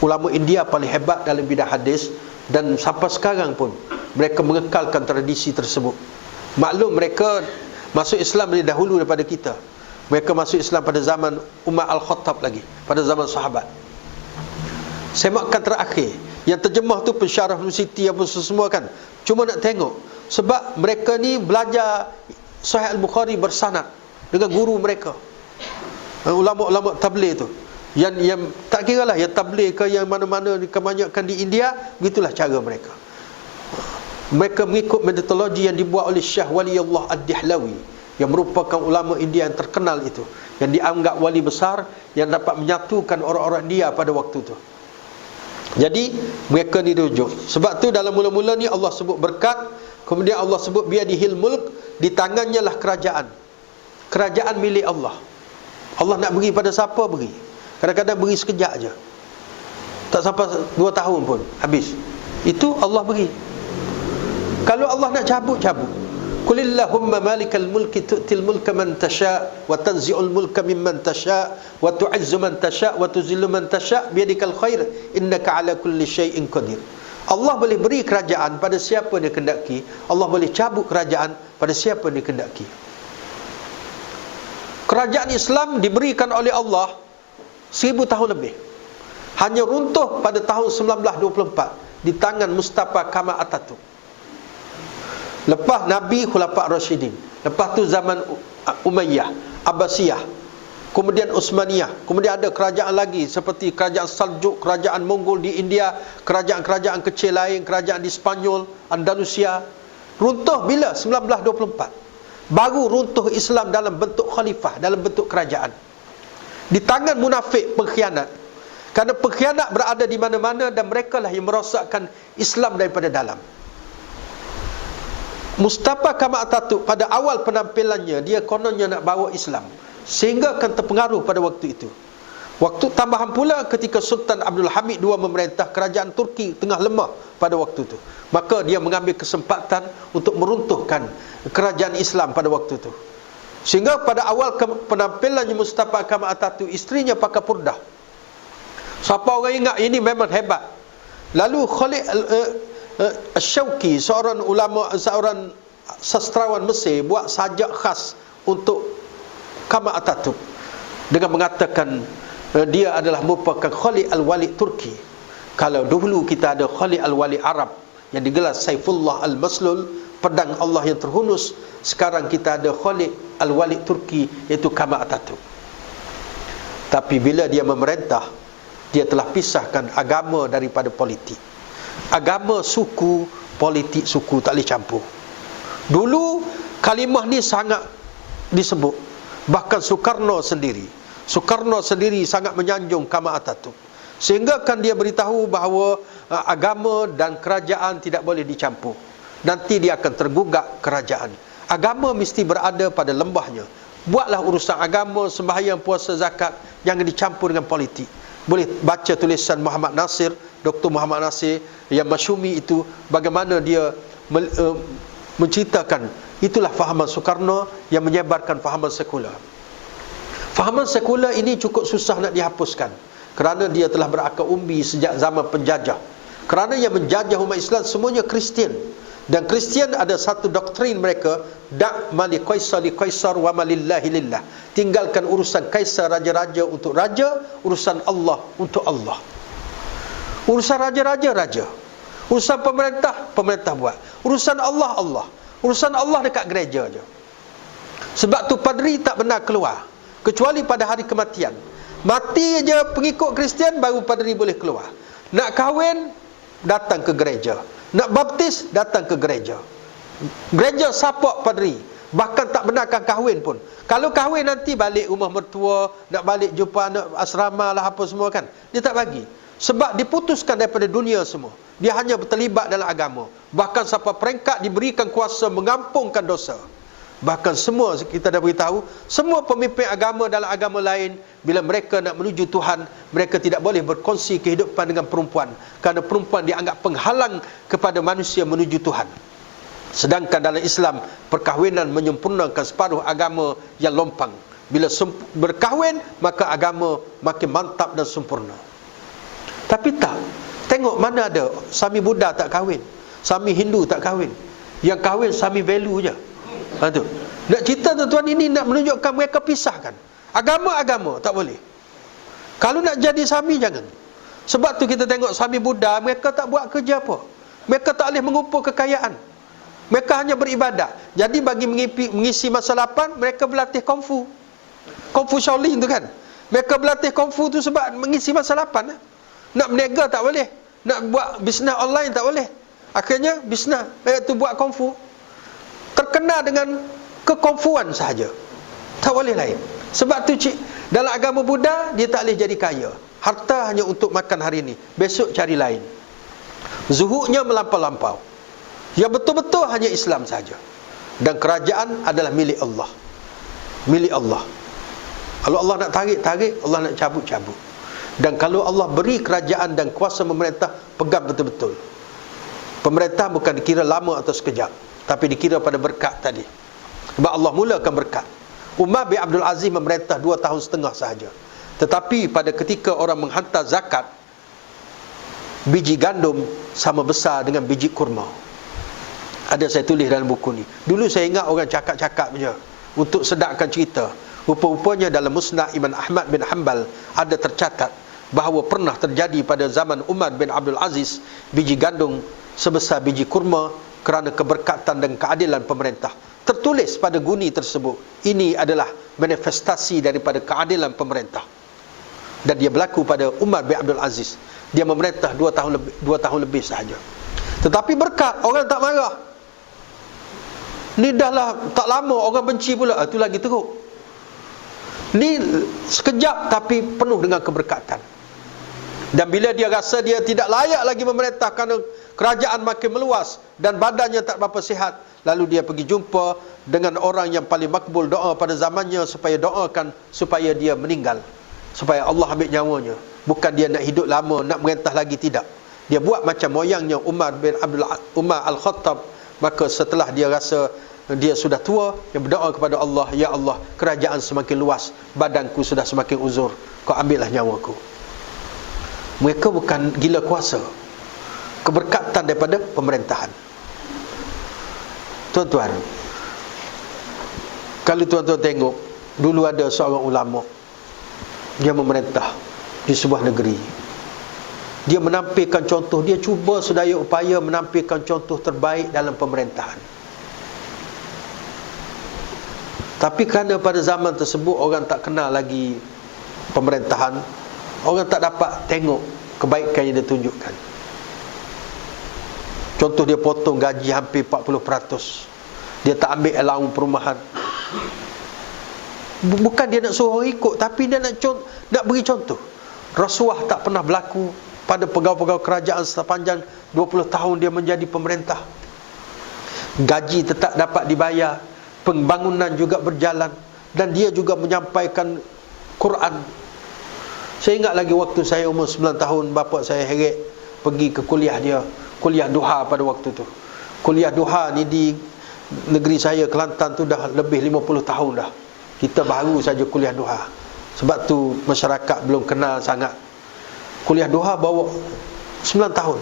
Ulama India paling hebat dalam bidang hadis, dan sampai sekarang pun mereka mengekalkan tradisi tersebut. Maklum mereka masuk Islam lebih dahulu daripada kita. Mereka masuk Islam pada zaman Umar Al-Khattab lagi, pada zaman sahabat. Semakan terakhir yang terjemah tu pensyarah universiti apa semua kan. Cuma nak tengok, sebab mereka ni belajar Sahih Al-Bukhari bersanad dengan guru mereka. Ulama-ulama tabligh tu, yang tak kira lah yang tabligh ke yang mana-mana, kebanyakan di India, begitulah cara mereka. Mereka mengikut metodologi yang dibuat oleh Syekh Waliullah Ad-Dihlawi, yang merupakan ulama India yang terkenal itu, yang dianggap wali besar yang dapat menyatukan orang-orang India pada waktu itu. Jadi mereka ni rujuk. Sebab tu dalam mula-mula ni Allah sebut berkat, kemudian Allah sebut biadihil mulk, di tangannya lah kerajaan. Kerajaan milik Allah. Allah nak beri pada siapa beri. Kadang-kadang beri sekejap aja, tak sampai 2 tahun pun habis. Itu Allah beri. Kalau Allah nak cabut, cabut. Qulillahumma malikal mulki tu'til mulka man tasha' wa tanzi'ul mulka mimman tasha' wa tu'izzu man tasha' wa tuzillu man tasha' biyadikal khair innaka ala kulli syai'in qadir. Allah boleh beri kerajaan pada siapa dia kehendaki. Allah boleh cabut kerajaan pada siapa dia kehendaki. Kerajaan Islam diberikan oleh Allah 1000 tahun lebih, hanya runtuh pada tahun 1924 di tangan Mustafa Kamal Atatürk. Lepas Nabi Khulafa Rasyidin, lepas tu zaman Umayyah, Abbasiyah, kemudian Utsmaniyah, kemudian ada kerajaan lagi seperti kerajaan Saljuk, kerajaan Mongol di India, kerajaan-kerajaan kecil lain, kerajaan di Spanyol, Andalusia. Runtuh bila? 1924. Baru runtuh Islam dalam bentuk khalifah, dalam bentuk kerajaan, di tangan munafik pengkhianat. Kerana pengkhianat berada di mana-mana dan mereka lah yang merosakkan Islam daripada dalam. Mustafa Kamal Atatürk pada awal penampilannya, dia kononnya nak bawa Islam, sehingga akan terpengaruh pada waktu itu. Waktu tambahan pula ketika Sultan Abdul Hamid II memerintah, kerajaan Turki tengah lemah pada waktu itu. Maka dia mengambil kesempatan untuk meruntuhkan kerajaan Islam pada waktu itu. Sehingga pada awal penampilannya Mustafa Kamal Atatürk, isterinya pakai purdah. Siapa orang ingat ini memang hebat. Lalu Khalid Al-Shawki, seorang ulama, seorang sastrawan Mesir, buat sajak khas untuk Kamal Atatürk dengan mengatakan dia adalah merupakan Khalid Al-Walid Turki. Kalau dahulu kita ada Khalid Al-Walid Arab yang digelar Saifullah Al-Maslul, pedang Allah yang terhunus, sekarang kita ada Khalid Al-Walid Turki, iaitu Kamal Atatürk. Tapi bila dia memerintah, dia telah pisahkan agama daripada politik. Agama suku, politik suku tak boleh campur. Dulu kalimah ni sangat disebut. Bahkan Soekarno sendiri sangat menyanjung Kamal Atatürk, sehingga kan dia beritahu bahawa agama dan kerajaan tidak boleh dicampur. Nanti dia akan tergugak kerajaan. Agama mesti berada pada lembahnya. Buatlah urusan agama, sembahyang, puasa, zakat, jangan dicampur dengan politik. Boleh baca tulisan Muhammad Nasir, Dr. Muhammad Nasir yang masyumi itu, bagaimana dia menceritakan itulah fahaman Soekarno yang menyebarkan fahaman sekular. Fahaman sekular ini cukup susah nak dihapuskan, kerana dia telah berakar umbi sejak zaman penjajah. Kerana yang menjajah umat Islam semuanya Kristian, dan Kristian ada satu doktrin mereka, dak mali qaisar li qaisar wa malillahi lillah. Tinggalkan urusan kaisar, raja-raja untuk raja, urusan Allah untuk Allah. Urusan raja-raja, raja. Urusan pemerintah, pemerintah buat. Urusan Allah, Allah. Urusan Allah dekat gereja je. Sebab tu padri tak benar keluar kecuali pada hari kematian. Mati je pengikut Kristian, baru padri boleh keluar. Nak kahwin, datang ke gereja. Nak baptis, datang ke gereja. Gereja support padri. Bahkan tak benarkan kahwin pun. Kalau kahwin nanti balik rumah mertua, nak balik jumpa anak asrama lah apa semua kan, dia tak bagi. Sebab diputuskan daripada dunia semua. Dia hanya terlibat dalam agama. Bahkan sampai peringkat diberikan kuasa mengampunkan dosa. Bahkan semua kita dah beritahu, semua pemimpin agama dalam agama lain, bila mereka nak menuju Tuhan, mereka tidak boleh berkongsi kehidupan dengan perempuan, kerana perempuan dianggap penghalang kepada manusia menuju Tuhan. Sedangkan dalam Islam, perkahwinan menyempurnakan separuh agama yang lompang. Bila berkahwin, maka agama makin mantap dan sempurna. Tapi tak, tengok mana ada Sami Buddha tak kahwin, Sami Hindu tak kahwin. Yang kahwin Sami value je. Tu. Nak cerita tuan-tuan ini nak menunjukkan mereka pisahkan agama-agama, tak boleh. Kalau nak jadi Sami, jangan. Sebab tu kita tengok Sami Buddha, mereka tak buat kerja apa. Mereka tak boleh mengumpul kekayaan. Mereka hanya beribadat. Jadi bagi mengisi masa lapang, mereka berlatih kungfu. Kungfu Shaolin tu kan. Mereka berlatih kungfu tu sebab mengisi masa lapang. Nak berniaga tak boleh. Nak buat bisnes online tak boleh. Akhirnya bisnes tu buat kungfu. Terkena dengan kekungfuan sahaja, tak boleh lain. Sebab tu dalam agama Buddha, dia tak boleh jadi kaya. Harta hanya untuk makan hari ini, besok cari lain. Zuhudnya melampau-lampau. Yang betul-betul hanya Islam saja. Dan kerajaan adalah milik Allah. Milik Allah. Kalau Allah nak tarik, Allah nak cabut. Dan kalau Allah beri kerajaan dan kuasa memerintah, pegang betul-betul. Pemerintah bukan dikira lama atau sekejap, tapi dikira pada berkat tadi. Sebab Allah mulakan berkat. Umar bin Abdul Aziz memerintah 2 tahun setengah sahaja. Tetapi pada ketika orang menghantar zakat, biji gandum sama besar dengan biji kurma. Ada saya tulis dalam buku ni. Dulu saya ingat orang cakap-cakap je untuk sedapkan cerita. Rupa-rupanya dalam Musnad Imam Ahmad bin Hanbal ada tercatat bahawa pernah terjadi pada zaman Umar bin Abdul Aziz biji gandum sebesar biji kurma kerana keberkatan dan keadilan pemerintah. Tertulis pada guni tersebut, ini adalah manifestasi daripada keadilan pemerintah. Dan dia berlaku pada Umar bin Abdul Aziz. Dia memerintah 2 tahun lebih sahaja. Tetapi berkat, orang tak marah. Ni dah lah tak lama orang benci pula, itu lagi teruk. Ni sekejap tapi penuh dengan keberkatan. Dan bila dia rasa dia tidak layak lagi memerintah kerana kerajaan makin meluas dan badannya tak berapa sihat, lalu dia pergi jumpa dengan orang yang paling makbul doa pada zamannya supaya doakan supaya dia meninggal, supaya Allah ambil nyawanya. Bukan dia nak hidup lama, nak merintah lagi, tidak. Dia buat macam moyangnya Umar Al-Khattab. Maka setelah dia rasa dia sudah tua, dia berdoa kepada Allah, ya Allah, kerajaan semakin luas, badanku sudah semakin uzur, kau ambillah nyawaku. Mereka bukan gila kuasa, keberkatan daripada pemerintahan. Tuan-tuan, kalau tuan-tuan tengok, dulu ada seorang ulama, dia memerintah di sebuah negeri. Dia menampilkan contoh, dia cuba sedaya upaya menampilkan contoh terbaik dalam pemerintahan. Tapi kerana pada zaman tersebut orang tak kenal lagi pemerintahan, orang tak dapat tengok kebaikan yang dia tunjukkan. Contoh, dia potong gaji hampir 40%. Dia tak ambil allowance perumahan. Bukan dia nak suruh orang ikut, tapi dia nak beri contoh. Rasuah tak pernah berlaku pada pegawai-pegawai kerajaan sepanjang 20 tahun dia menjadi pemerintah. Gaji tetap dapat dibayar, pembangunan juga berjalan, dan dia juga menyampaikan Quran. Saya ingat lagi waktu saya umur 9 tahun, bapa saya heret pergi ke kuliah dia, kuliah duha pada waktu tu. Kuliah duha ni di negeri saya Kelantan tu dah lebih 50 tahun dah. Kita baru saja kuliah duha. Sebab tu masyarakat belum kenal sangat. Kuliah duha bawa 9 tahun.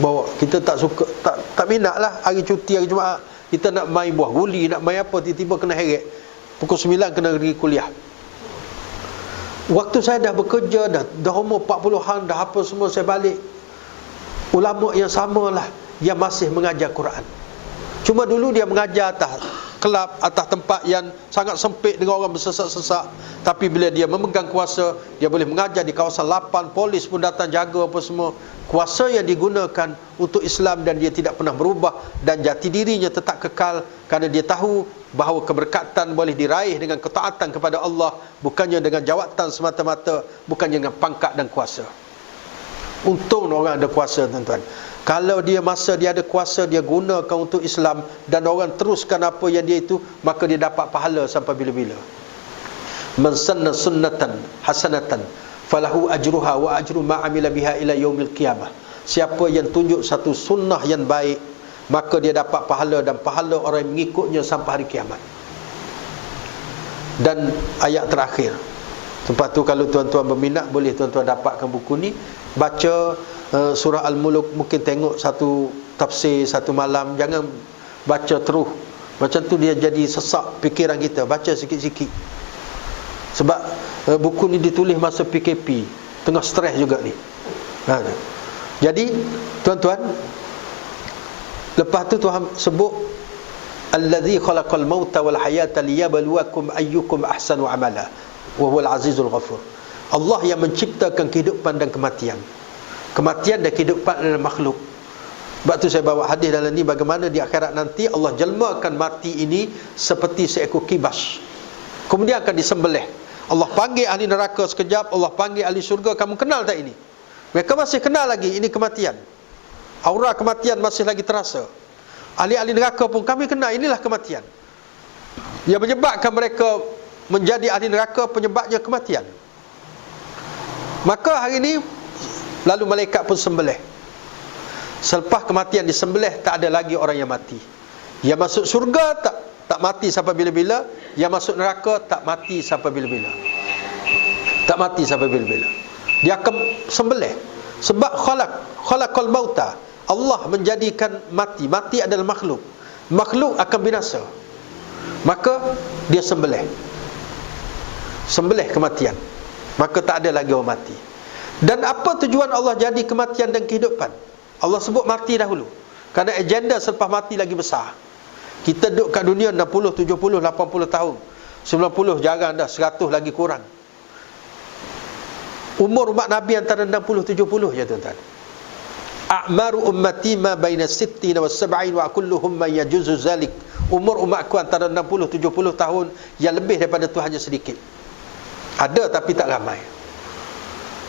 Bawa, kita tak suka, tak minat lah. Hari cuti, hari Jumaat, kita nak main buah guli, nak main apa, tiba-tiba kena heret. Pukul 9 kena pergi kuliah. Waktu saya dah bekerja, dah umur 40-an, dah apa semua, saya balik. Ulama yang samalah yang masih mengajar Quran. Cuma dulu dia mengajar atas kelab, atas tempat yang sangat sempit dengan orang bersesak-sesak. Tapi bila dia memegang kuasa, dia boleh mengajar di kawasan 8, polis pun datang jaga apa semua. Kuasa yang digunakan untuk Islam, dan dia tidak pernah berubah, dan jati dirinya tetap kekal, kerana dia tahu bahawa keberkatan boleh diraih dengan ketaatan kepada Allah, bukannya dengan jawatan semata-mata, bukannya dengan pangkat dan kuasa. Untung orang ada kuasa, tuan-tuan. Kalau dia masa dia ada kuasa, dia gunakan untuk Islam, dan orang teruskan apa yang dia itu, maka dia dapat pahala sampai bila-bila. Man sanna sunnatan hasanatan falahu ajruha wa ajru ma amila biha ila yaumil qiyamah. Siapa yang tunjuk satu sunnah yang baik, maka dia dapat pahala, dan pahala orang yang mengikutnya sampai hari kiamat. Dan ayat terakhir, tempat tu kalau tuan-tuan berminat, boleh tuan-tuan dapatkan buku ni. Baca surah Al-Muluk, mungkin tengok satu tafsir satu malam. Jangan baca terus, macam tu dia jadi sesak fikiran kita. Baca sikit-sikit. Sebab buku ni ditulis masa PKP, tengah stres juga ni. Jadi tuan-tuan, lepas tu Tuhan sebut allazi khalaqal mauta wal hayata liyabluwakum ayyukum ahsanu amala wa huwal azizul ghafur. Allah yang menciptakan kehidupan dan kematian. Kematian dan kehidupan adalah makhluk. Sebab tu saya bawa hadis dalam ni, bagaimana di akhirat nanti Allah jelmakan mati ini seperti seekor kibas, kemudian akan disembelih. Allah panggil ahli neraka sekejap, Allah panggil ahli syurga, kamu kenal tak ini? Mereka masih kenal lagi, ini kematian. Aura kematian masih lagi terasa. Ahli-ahli neraka pun, kami kenal, inilah kematian. Yang menyebabkan mereka menjadi ahli neraka, penyebabnya kematian. Maka hari ini, lalu malaikat pun sembelih. Selepas kematian disembelih, tak ada lagi orang yang mati. Yang masuk syurga tak mati sampai bila-bila. Yang masuk neraka tak mati sampai bila-bila. Tak mati sampai bila-bila. Dia akan sembelih. Sebab khalaqal mauta, Allah menjadikan mati. Mati adalah makhluk. Makhluk akan binasa, maka dia sembelih. sembelih kematian, maka tak ada lagi orang mati. Dan apa tujuan Allah jadi kematian dan kehidupan? Allah sebut mati dahulu, kerana agenda selepas mati lagi besar. Kita duduk kat dunia 60, 70, 80 tahun, 90 jarang dah, 100 lagi kurang. Umur umat Nabi antara 60, 70 je tuan-tuan. A'maru ummati ma baina 60 wa 70 wa kulluhum man yajuzu zalik. Umur umatku antara 60, 70 tahun, yang lebih daripada tu hanya sedikit. Ada tapi tak ramai.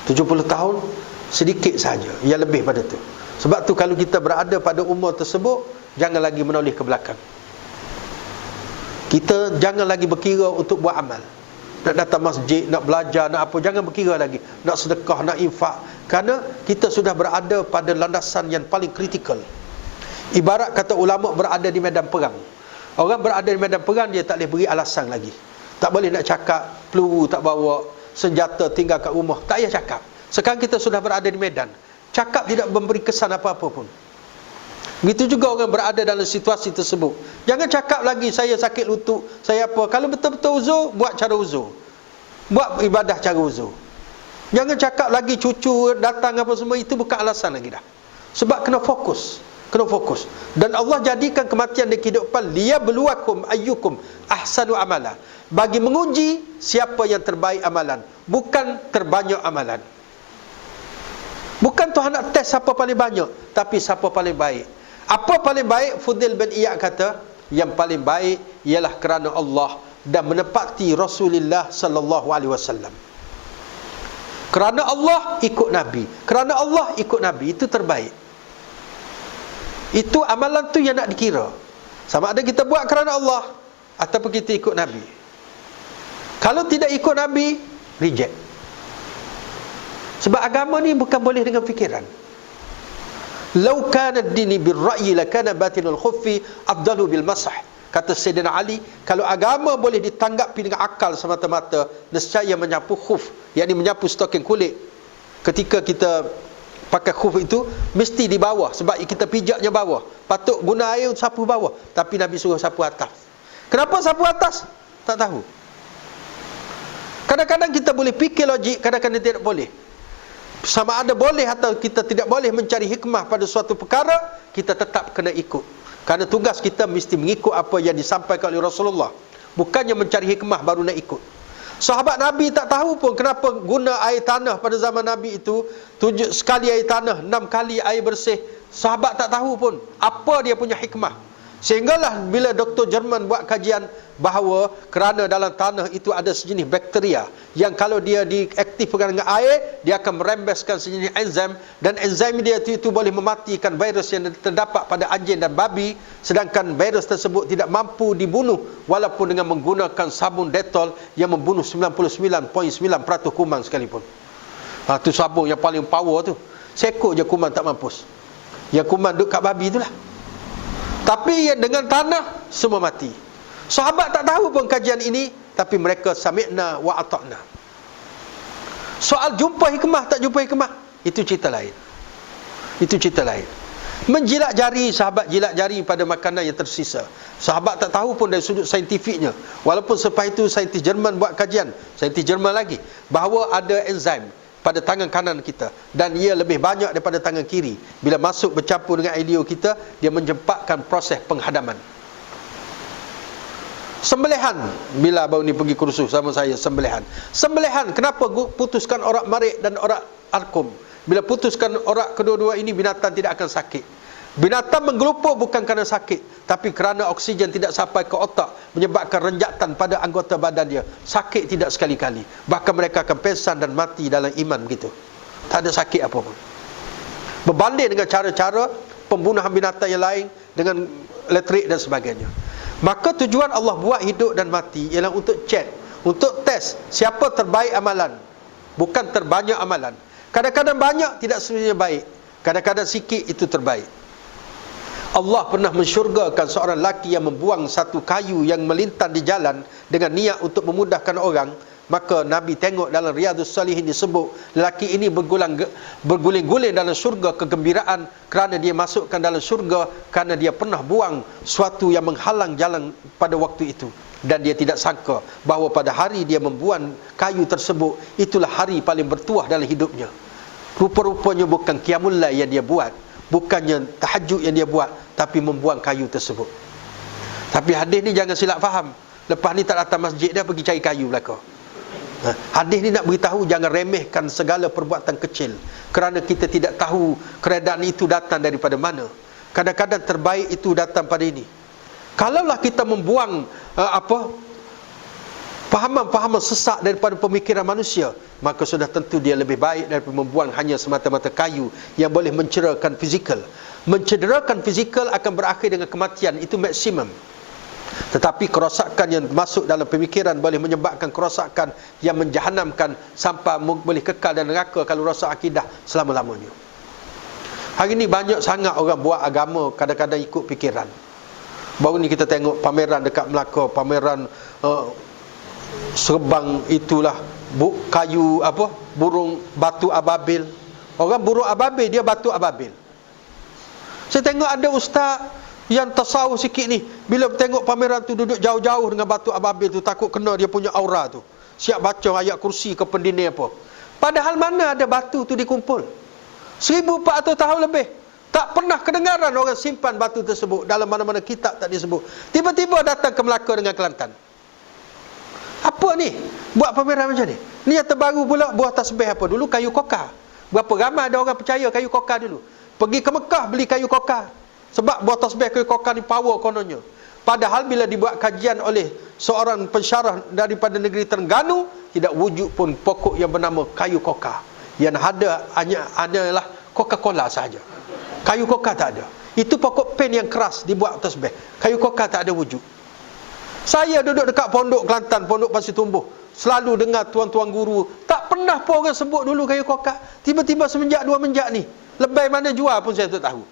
70 tahun sedikit saja, yang lebih pada tu. Sebab tu kalau kita berada pada umur tersebut, jangan lagi menoleh ke belakang. Kita jangan lagi berkira untuk buat amal. Nak datang masjid, nak belajar, nak apa, jangan berkira lagi. Nak sedekah, nak infak. Kerana kita sudah berada pada landasan yang paling kritikal. Ibarat kata ulama berada di medan perang. Orang berada di medan perang, dia tak boleh beri alasan lagi. Tak boleh nak cakap peluru tak bawa, senjata tinggal kat rumah, tak payah cakap. Sekarang kita sudah berada di medan, cakap tidak memberi kesan apa-apa pun. Begitu juga orang berada dalam situasi tersebut. Jangan cakap lagi saya sakit lutut, saya apa. Kalau betul-betul uzur, buat cara uzur, buat ibadah cara uzur. Jangan cakap lagi cucu datang apa semua, itu bukan alasan lagi dah. Sebab kena fokus, kena fokus. Dan Allah jadikan kematian dan kehidupan liyabluwakum ayyukum ahsanu amala, bagi menguji siapa yang terbaik amalan, bukan terbanyak amalan. Bukan Tuhan nak test siapa paling banyak, tapi siapa paling baik. Apa paling baik? Fudail bin Iyad kata, yang paling baik ialah kerana Allah dan menepati Rasulullah sallallahu alaihi wasallam. Kerana Allah ikut Nabi, kerana Allah ikut Nabi, itu terbaik. Itu amalan tu yang nak dikira. Sama ada kita buat kerana Allah ataupun kita ikut Nabi. Kalau tidak ikut Nabi, reject. Sebab agama ni bukan boleh dengan fikiran. Lau kana ad-dini bir-ra'yi lakana batinul khuffi afdalu bil masah. Kata Sayyidina Ali, kalau agama boleh ditanggapi dengan akal semata-mata, nescaya menyapu khuf, yakni menyapu stoking kulit. Ketika kita pakai khuf itu mesti di bawah, sebab kita pijaknya bawah. Patut guna air untuk sapu bawah, tapi Nabi suruh sapu atas. Kenapa sapu atas? Tak tahu. Kadang-kadang kita boleh fikir logik, kadang-kadang tidak boleh. Sama ada boleh atau kita tidak boleh mencari hikmah pada suatu perkara, kita tetap kena ikut. Kerana tugas kita mesti mengikut apa yang disampaikan oleh Rasulullah, bukannya mencari hikmah baru nak ikut. Sahabat Nabi tak tahu pun kenapa guna air tanah pada zaman Nabi itu 7 sekali air tanah, 6 kali air bersih. Sahabat tak tahu pun apa dia punya hikmah. Sehinggalah bila Dr. Jerman buat kajian bahawa kerana dalam tanah itu ada sejenis bakteria yang kalau dia diaktifkan dengan air, dia akan merembeskan sejenis enzim, dan enzim dia itu boleh mematikan virus yang terdapat pada anjing dan babi, sedangkan virus tersebut tidak mampu dibunuh walaupun dengan menggunakan sabun Dettol yang membunuh 99.9% kuman sekalipun. Itu sabun yang paling power tu. Sekok je kuman tak mampus. Yang kuman duduk kat babi itulah. Tapi dengan tanah semua mati. Sahabat tak tahu pun kajian ini, tapi mereka sami'na wa ata'na. Soal jumpa hikmah tak jumpa hikmah, itu cerita lain. Itu cerita lain. Menjilat jari, sahabat jilat jari pada makanan yang tersisa. Sahabat tak tahu pun dari sudut saintifiknya. Walaupun selepas itu saintis Jerman buat kajian, saintis Jerman lagi, bahawa ada enzim pada tangan kanan kita, dan ia lebih banyak daripada tangan kiri. Bila masuk bercampur dengan air liur kita, dia menyempatkan proses penghadaman. Sembelihan, bila baru ni pergi kursus sama saya, sembelihan, kenapa putuskan orak marik dan orak alkum? Bila putuskan orak kedua-dua ini, binatang tidak akan sakit. Binatang menggelupur bukan kerana sakit, tapi kerana oksigen tidak sampai ke otak, menyebabkan renjatan pada anggota badan dia. Sakit tidak sekali-kali. Bahkan mereka akan pingsan dan mati dalam iman begitu. Tak ada sakit apa pun. Berbanding dengan cara-cara pembunuhan binatang yang lain dengan elektrik dan sebagainya. Maka tujuan Allah buat hidup dan mati ialah untuk cek, untuk test siapa terbaik amalan, bukan terbanyak amalan. Kadang-kadang banyak tidak sebenarnya baik, kadang-kadang sikit itu terbaik. Allah pernah mensyurgakan seorang lelaki yang membuang satu kayu yang melintang di jalan dengan niat untuk memudahkan orang. Maka Nabi tengok dalam Riyadhus Salihin disebut lelaki ini berguling-guling dalam syurga kegembiraan kerana dia masukkan dalam syurga kerana dia pernah buang suatu yang menghalang jalan pada waktu itu. Dan dia tidak sangka bahawa pada hari dia membuang kayu tersebut, itulah hari paling bertuah dalam hidupnya. Rupa-rupanya bukan qiyamul lail yang dia buat, bukannya tahajud yang dia buat, tapi membuang kayu tersebut. Tapi hadis ni jangan silap faham. Lepas ni tak datang masjid, dia pergi cari kayu belaka. Hadis ni nak beritahu jangan remehkan segala perbuatan kecil, kerana kita tidak tahu keredaan itu datang daripada mana. Kadang-kadang terbaik itu datang pada ini. Kalaulah kita membuang fahaman-fahaman sesak daripada pemikiran manusia, maka sudah tentu dia lebih baik daripada membuang hanya semata-mata kayu yang boleh mencederakan fizikal. Mencederakan fizikal akan berakhir dengan kematian, itu maksimum. Tetapi kerosakan yang masuk dalam pemikiran boleh menyebabkan kerosakan yang menjahanamkan sampai boleh kekal dalam neraka kalau rosak akidah selama-lamanya. Hari ini banyak sangat orang buat agama kadang-kadang ikut fikiran. Baru ni kita tengok pameran dekat Melaka, pameran serbang itulah kayu burung batu ababil. Orang burung ababil, dia batu ababil. Saya tengok ada ustaz yang tasawuf sikit ni, bila tengok pameran tu duduk jauh-jauh dengan batu ababil tu, takut kena dia punya aura tu. Siap baca ayat kursi ke pendinding apa. Padahal mana ada batu tu dikumpul? 1400 tahun lebih. Tak pernah kedengaran orang simpan batu tersebut. Dalam mana-mana kitab tak disebut. Tiba-tiba datang ke Melaka dengan Kelantan. Apa ni? Buat pameran macam ni. Ni yang terbaru pula buah tasbih apa? Dulu kayu kokar. Berapa ramai ada orang percaya kayu kokar dulu. Pergi ke Mekah beli kayu kokar. Sebab buah tasbih kayu kokar ni power kononnya. Padahal bila dibuat kajian oleh seorang pensyarah daripada negeri Terengganu, tidak wujud pun pokok yang bernama kayu kokar. Yang ada hanyalah Coca-Cola sahaja. Kayu kokar tak ada. Itu pokok pen yang keras dibuat tasbih. Kayu kokar tak ada wujud. Saya duduk dekat pondok Kelantan, pondok Pasir Tumbuh, selalu dengar tuan-tuan guru, tak pernah pun orang sebut dulu kayu kokar. Tiba-tiba semenjak 2 menjak ni, lebih mana jual pun saya tak tahu.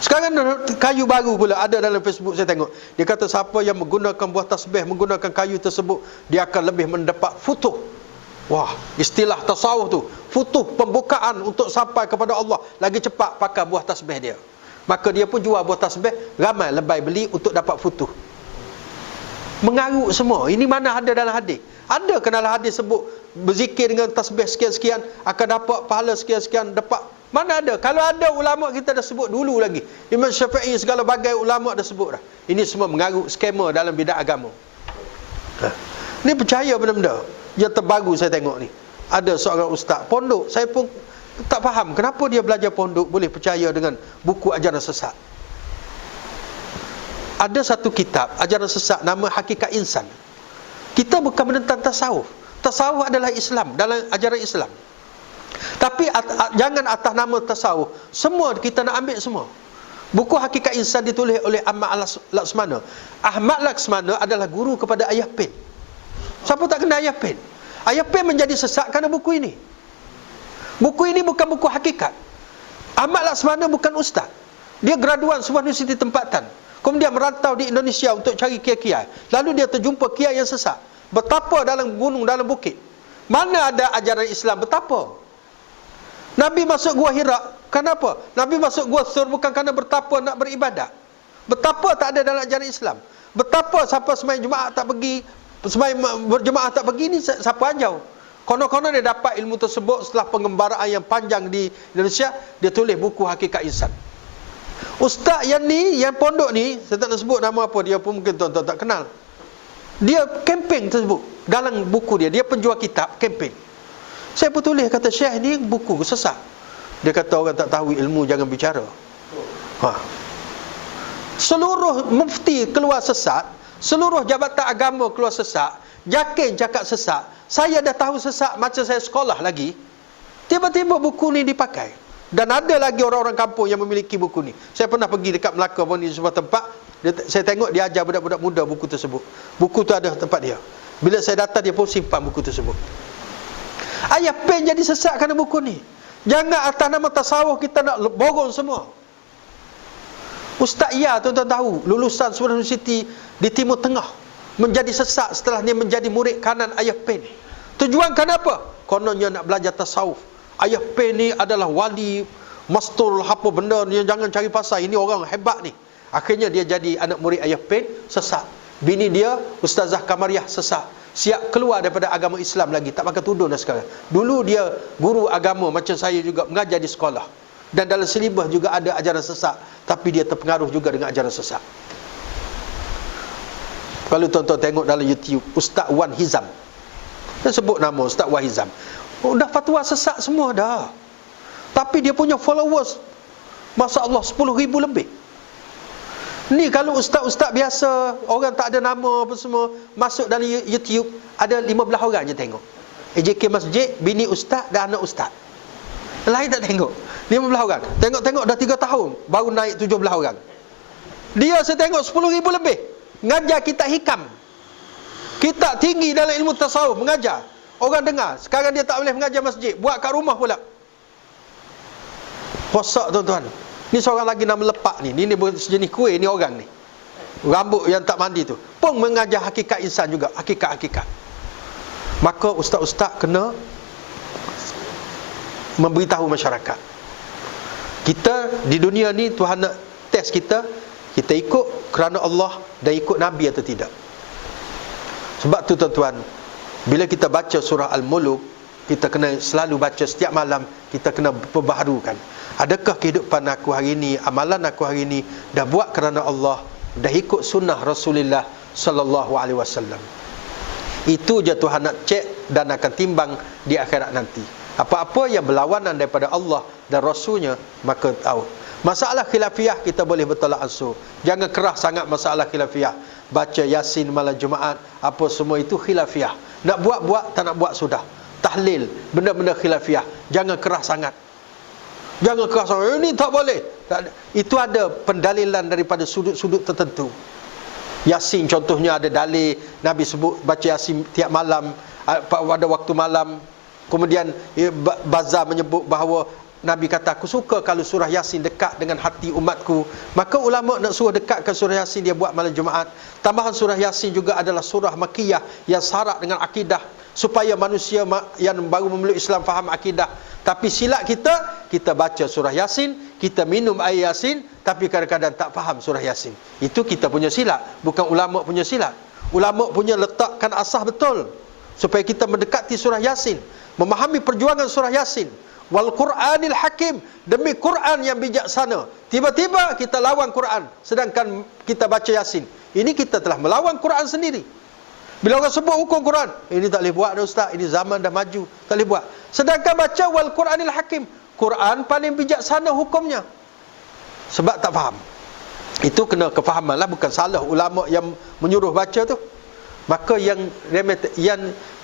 Sekarang kayu baru pula ada dalam Facebook saya tengok. Dia kata siapa yang menggunakan buah tasbih, menggunakan kayu tersebut, dia akan lebih mendapat futuh. Wah, istilah tasawuf tu, futuh, pembukaan untuk sampai kepada Allah lagi cepat pakai buah tasbih dia. Maka dia pun jual buah tasbih, ramai lebay beli untuk dapat futuh. Mengarut semua. Ini mana ada dalam hadis? Ada ke dalam hadis sebut berzikir dengan tasbih sekian-sekian akan dapat pahala sekian-sekian, dapat? Mana ada? Kalau ada, ulama kita dah sebut dulu lagi. Imam Syafi'i, segala bagai ulama dah sebut dah. Ini semua mengarut skema dalam bidang agama. Ini percaya benda-benda. Yang terbaru saya tengok ni, ada seorang ustaz pondok, saya pun tak faham kenapa dia belajar pondok boleh percaya dengan buku ajaran sesat. Ada satu kitab ajaran sesat nama Hakikat Insan. Kita bukan menentang tasawuf. Tasawuf adalah Islam, dalam ajaran Islam. Tapi jangan atas nama tasawuf semua kita nak ambil semua. Buku Hakikat Insan ditulis oleh Ahmad Laksmana. Ahmad Laksmana adalah guru kepada Ayah Pen. Siapa tak kenal Ayah Pen? Ayah Pen menjadi sesat kerana buku ini. Buku ini bukan buku hakikat. Ahmad Laksmana bukan ustaz. Dia graduan sebuah universiti tempatan. Kemudian merantau di Indonesia untuk cari kiai-kiai. Lalu dia terjumpa kiai yang sesat. Betapa dalam gunung, dalam bukit. Mana ada ajaran Islam? Betapa? Nabi masuk gua Hira. Kenapa? Nabi masuk gua Sur bukan kerana bertapa nak beribadat. Betapa tak ada dalam ajaran Islam? Betapa siapa sembahyang Jumaat tak pergi, sembahyang berjemaah tak pergi, ni siapa ajar? Konon-konon dia dapat ilmu tersebut setelah pengembaraan yang panjang di Indonesia, dia tulis buku Hakikat Insan. Ustaz yang ni, yang pondok ni, saya tak nak sebut nama apa, dia pun mungkin tuan-tuan tak kenal. Dia kempen tersebut dalam buku dia, dia penjual kitab, kempen. Saya pun tulis, kata Syekh ni buku sesat. Dia kata orang tak tahu ilmu jangan bicara. Seluruh mufti keluar sesat, seluruh jabatan agama keluar sesat, Jakin cakap sesat. Saya dah tahu sesat macam saya sekolah lagi. Tiba-tiba buku ni dipakai. Dan ada lagi orang-orang kampung yang memiliki buku ni. Saya pernah pergi dekat Melaka pun di sebuah tempat, saya tengok dia ajar budak-budak muda buku tersebut. Buku tu ada tempat dia. Bila saya datang, dia pun simpan buku tersebut. Ayah Pen jadi sesat kerana buku ni. Jangan atas nama tasawuf kita nak borong semua. Ustaz Ya, tuan-tuan tahu, lulusan sebuah universiti di Timur Tengah. menjadi sesat setelah dia menjadi murid kanan Ayah Pen. Tujuan kenapa? Kononnya nak belajar tasawuf. Ayah Pen ni adalah wali mastur apa benda ni, jangan cari pasal, ini orang hebat ni. Akhirnya dia jadi anak murid Ayah Pen, sesat. Bini dia Ustazah Kamariah, sesat. Siap keluar daripada agama Islam lagi, tak pakai tudung dah sekarang. Dulu dia guru agama macam saya juga, mengajar di sekolah. Dan dalam silibus juga ada ajaran sesat, tapi dia terpengaruh juga dengan ajaran sesat. Kalau tuan-tuan tengok dalam YouTube, Ustaz Wan Hizam, dia sebut nama Ustaz Wan Hizam, dah fatwa sesat semua dah. Tapi dia punya followers, Masya Allah, 10,000 lebih. Ni kalau ustaz-ustaz biasa, orang tak ada nama apa semua, masuk dalam YouTube, ada 15 orang je tengok. AJK Masjid, bini ustaz dan anak ustaz. Lain tak tengok. 15 orang. Tengok-tengok dah 3 tahun, baru naik 17 orang. Dia saya tengok 10,000 lebih. Ngajar kitab hikam, kitab tinggi dalam ilmu tasawuf, mengajar. Orang dengar. Sekarang dia tak boleh mengajar masjid, buat kat rumah pula. Rosak tuan-tuan. Ni seorang lagi nama Lepak ni. Ni sejenis kuih ni orang ni. Rambut yang tak mandi tu. Pun mengajar hakikat insan juga. Hakikat-hakikat. Maka ustaz-ustaz kena memberitahu masyarakat. Kita di dunia ni, Tuhan nak test kita. Kita ikut kerana Allah dan ikut Nabi atau tidak. Sebab tu tuan-tuan, bila kita baca surah Al-Muluk, kita kena selalu baca setiap malam. Kita kena perbaharukan. Adakah kehidupan aku hari ini, amalan aku hari ini dah buat kerana Allah, dah ikut sunnah Rasulullah sallallahu alaihi wasallam. Itu je Tuhan nak cek dan akan timbang di akhirat nanti. Apa-apa yang berlawanan daripada Allah dan Rasulnya, maka tahu. Masalah khilafiyah kita boleh bertolak ansur. Jangan keras sangat masalah khilafiyah. Baca Yasin malam Jumaat, apa semua itu khilafiyah. Nak buat-buat, tak nak buat sudah. Tahlil, benda-benda khilafiyah. Jangan keras sangat. Jangan keras sangat. Ini tak boleh. Tak ada. Itu ada pendalilan daripada sudut-sudut tertentu. Yasin contohnya ada dalil Nabi sebut baca Yasin tiap malam pada waktu malam. Kemudian Bazar menyebut bahawa Nabi kata, aku suka kalau surah Yasin dekat dengan hati umatku. Maka ulama nak suruh dekat ke surah Yasin, dia buat malam Jumaat. Tambahan surah Yasin juga adalah surah Makkiyah yang syarat dengan akidah, supaya manusia yang baru memeluk Islam faham akidah. Tapi silap kita baca surah Yasin, kita minum air Yasin, tapi kadang-kadang tak faham surah Yasin. Itu kita punya silap, bukan ulama punya silap. Ulama punya letakkan asas betul supaya kita mendekati surah Yasin, memahami perjuangan surah Yasin. Wal Qur'anil Hakim, demi Quran yang bijaksana. Tiba-tiba kita lawan Quran, sedangkan kita baca Yasin. Ini kita telah melawan Quran sendiri. Bila orang sebut hukum Quran, ini tak boleh buat dah ustaz, ini zaman dah maju, tak boleh buat. Sedangkan baca Wal Qur'anil Hakim, Quran paling bijaksana hukumnya. Sebab tak faham. Itu kena kefahaman lah, bukan salah ulama yang menyuruh baca tu. Maka yang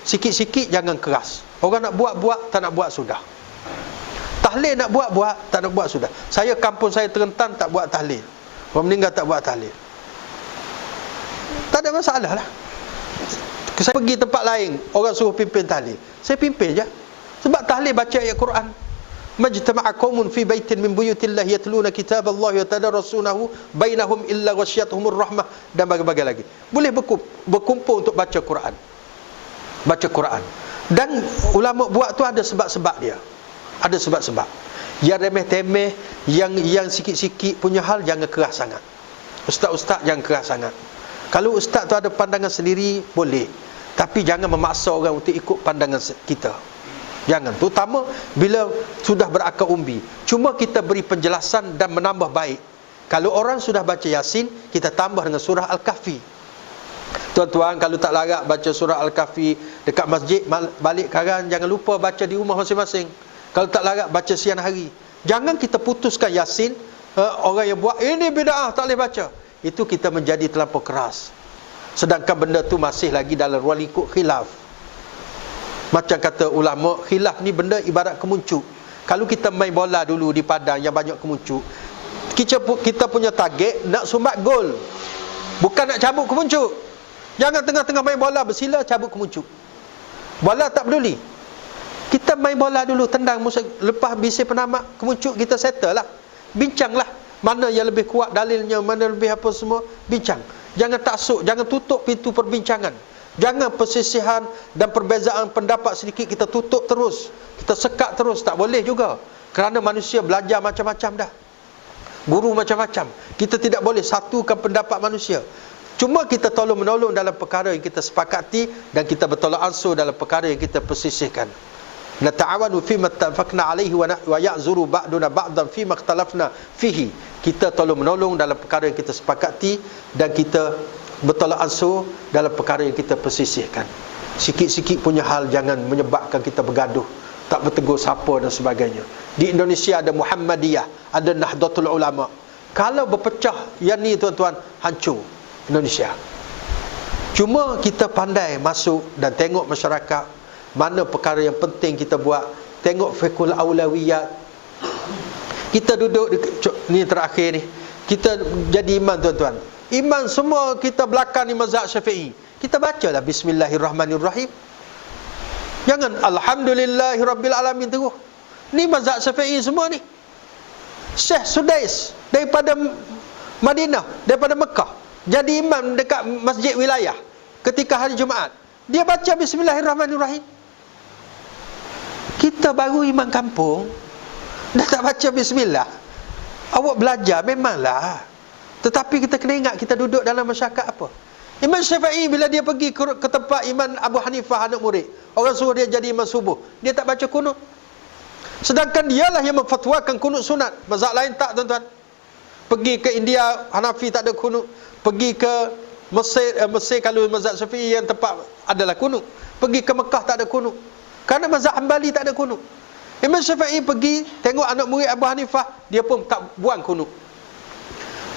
sikit-sikit jangan keras. Orang nak buat-buat, tak nak buat sudah. Tahlil nak buat-buat, tak nak buat sudah. Saya kampung saya Terentan tak buat tahlil. Orang meninggal tak buat tahlil. Tak ada masalah lah. Saya pergi tempat lain, orang suruh pimpin tahlil, saya pimpin je. Sebab tahlil baca ayat Quran. Majtama'a qaumun fi baitin min buyutillah yatluna kitaballahi wa tadarrasunahu bainahum illa ghasyiyatuhumur rahmah, dan bagai-bagai lagi. Boleh berkumpul untuk baca Quran. Baca Quran. Dan ulama buat tu ada sebab-sebab dia. Ada sebab-sebab. Yang remeh-temeh, yang sikit-sikit punya hal, jangan keras sangat. Ustaz-ustaz jangan keras sangat. Kalau ustaz tu ada pandangan sendiri, boleh. Tapi jangan memaksa orang untuk ikut pandangan kita. Jangan. Terutama bila sudah berakal umbi. Cuma kita beri penjelasan dan menambah baik. Kalau orang sudah baca Yasin, kita tambah dengan surah Al-Kahfi. Tuan-tuan, kalau tak larat baca surah Al-Kahfi dekat masjid, balik karan, jangan lupa baca di rumah masing-masing. Kalau tak larat baca siang hari. Jangan kita putuskan Yasin, orang yang buat ini bid'ah tak boleh baca. Itu kita menjadi terlampau keras. Sedangkan benda tu masih lagi dalam ruang lingkup khilaf. Macam kata ulama, khilaf ni benda ibarat kemuncuk. Kalau kita main bola dulu di padang yang banyak kemuncuk, kita punya target nak sumbat gol, bukan nak cabut kemuncuk. Jangan tengah-tengah main bola bersila cabut kemuncuk. Bola tak peduli. Kita main bola dulu, tendang musuh, lepas bising penamat kemuncuk, kita settle lah. Bincanglah mana yang lebih kuat dalilnya, mana lebih apa semua, bincang. Jangan taksub, jangan tutup pintu perbincangan. Jangan persisihan dan perbezaan pendapat sedikit kita tutup terus, kita sekat terus. Tak boleh juga. Kerana manusia belajar macam-macam dah, guru macam-macam. Kita tidak boleh satukan pendapat manusia. Cuma kita tolong menolong dalam perkara yang kita sepakati, dan kita bertolak ansur dalam perkara yang kita persisihkan. Nata'awanu fi mattafaqna alaihi wa ya'zuru ba'duna ba'dan fi makhtalafna fihi. Kita tolong menolong dalam perkara yang kita sepakati, dan kita bertolak ansur dalam perkara yang kita persisihkan. Sikit-sikit punya hal jangan menyebabkan kita bergaduh, tak bertegur sapa dan sebagainya. Di Indonesia ada Muhammadiyah, ada Nahdlatul Ulama. Kalau berpecah yang ni tuan-tuan, hancur Indonesia. Cuma kita pandai masuk dan tengok masyarakat, mana perkara yang penting kita buat. Tengok fiqhul aulawiyat. Kita duduk ni terakhir ni, kita jadi imam tuan-tuan. Imam semua kita belakang ni mazhab Syafi'i. Kita bacalah Bismillahirrahmanirrahim. Jangan Alhamdulillahirabbil alamin terus. Ni mazhab Syafi'i semua ni. Syekh Sudais daripada Madinah, daripada Mekah, jadi imam dekat masjid wilayah ketika hari Jumaat. Dia baca Bismillahirrahmanirrahim. Kita baru imam kampung, dah tak baca bismillah. Awak belajar memanglah, tetapi kita kena ingat kita duduk dalam masyarakat apa. Imam Syafi'i bila dia pergi ke tempat Imam Abu Hanifah anak murid, orang suruh dia jadi imam subuh, dia tak baca kunut. Sedangkan dialah yang memfatwakan kunut sunat. Mazhab lain tak tuan-tuan. Pergi ke India, Hanafi tak ada kunut. Pergi ke Mesir kalau mazhab Syafi'i yang tempat adalah kunut. Pergi ke Mekah tak ada kunut. Kerana mazhab Hanbali tak ada kunut. Imam Syafi'i pergi tengok anak murid Abu Hanifah, dia pun tak buang kunut.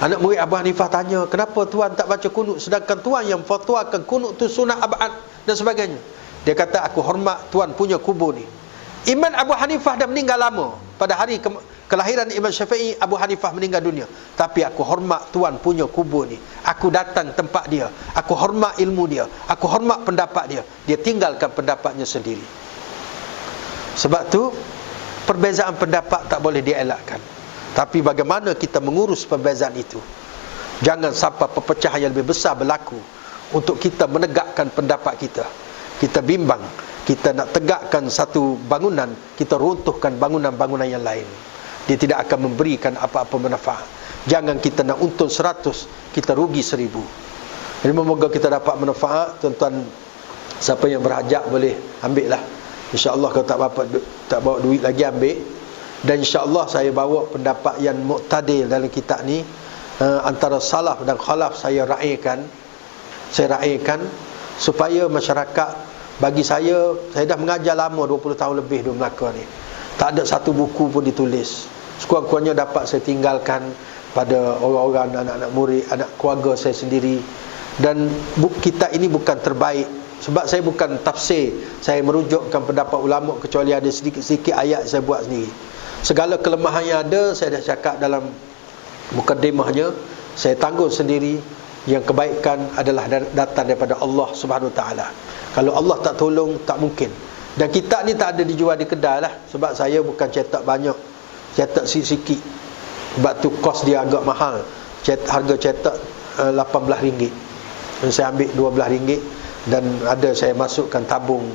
Anak murid Abu Hanifah tanya, kenapa tuan tak baca kunut, sedangkan tuan yang fatwakan kunut tu sunat abad dan sebagainya. Dia kata, aku hormat tuan punya kubur ni. Imam Abu Hanifah dah meninggal lama. Pada hari kelahiran Imam Syafi'i, Abu Hanifah meninggal dunia. Tapi aku hormat tuan punya kubur ni. Aku datang tempat dia, aku hormat ilmu dia, aku hormat pendapat dia. Dia tinggalkan pendapatnya sendiri. Sebab tu perbezaan pendapat tak boleh dielakkan. Tapi bagaimana kita mengurus perbezaan itu? Jangan sampai perpecahan yang lebih besar berlaku untuk kita menegakkan pendapat kita. Kita bimbang, kita nak tegakkan satu bangunan, kita runtuhkan bangunan-bangunan yang lain. Dia tidak akan memberikan apa-apa manfaat. Jangan kita nak untung 100, kita rugi 1000. Jadi semoga kita dapat manfaat. Tuan-tuan, siapa yang berhajat boleh ambil lah. InsyaAllah kalau tak bawa duit lagi, ambil. Dan insyaAllah saya bawa pendapat yang muqtadil dalam kitab ni, antara salaf dan khalaf saya raikan supaya masyarakat, bagi saya dah mengajar lama, 20 tahun lebih di Melaka ni, tak ada satu buku pun ditulis. Sekurang-kurangnya dapat saya tinggalkan pada orang-orang, anak-anak murid, anak keluarga saya sendiri. Dan kitab ini bukan terbaik, sebab saya bukan tafsir, saya merujukkan pendapat ulama, kecuali ada sedikit-sedikit ayat saya buat sendiri. Segala kelemahan yang ada saya dah cakap dalam mukadimahnya. Saya tanggung sendiri. Yang kebaikan adalah datang daripada Allah Subhanahu Wa Taala. Kalau Allah tak tolong, tak mungkin. Dan kitab ni tak ada dijual di kedai lah, sebab saya bukan cetak banyak, cetak sikit-sikit. Sebab tu kos dia agak mahal. Harga cetak RM18. Dan saya ambil RM12. Dan ada saya masukkan tabung.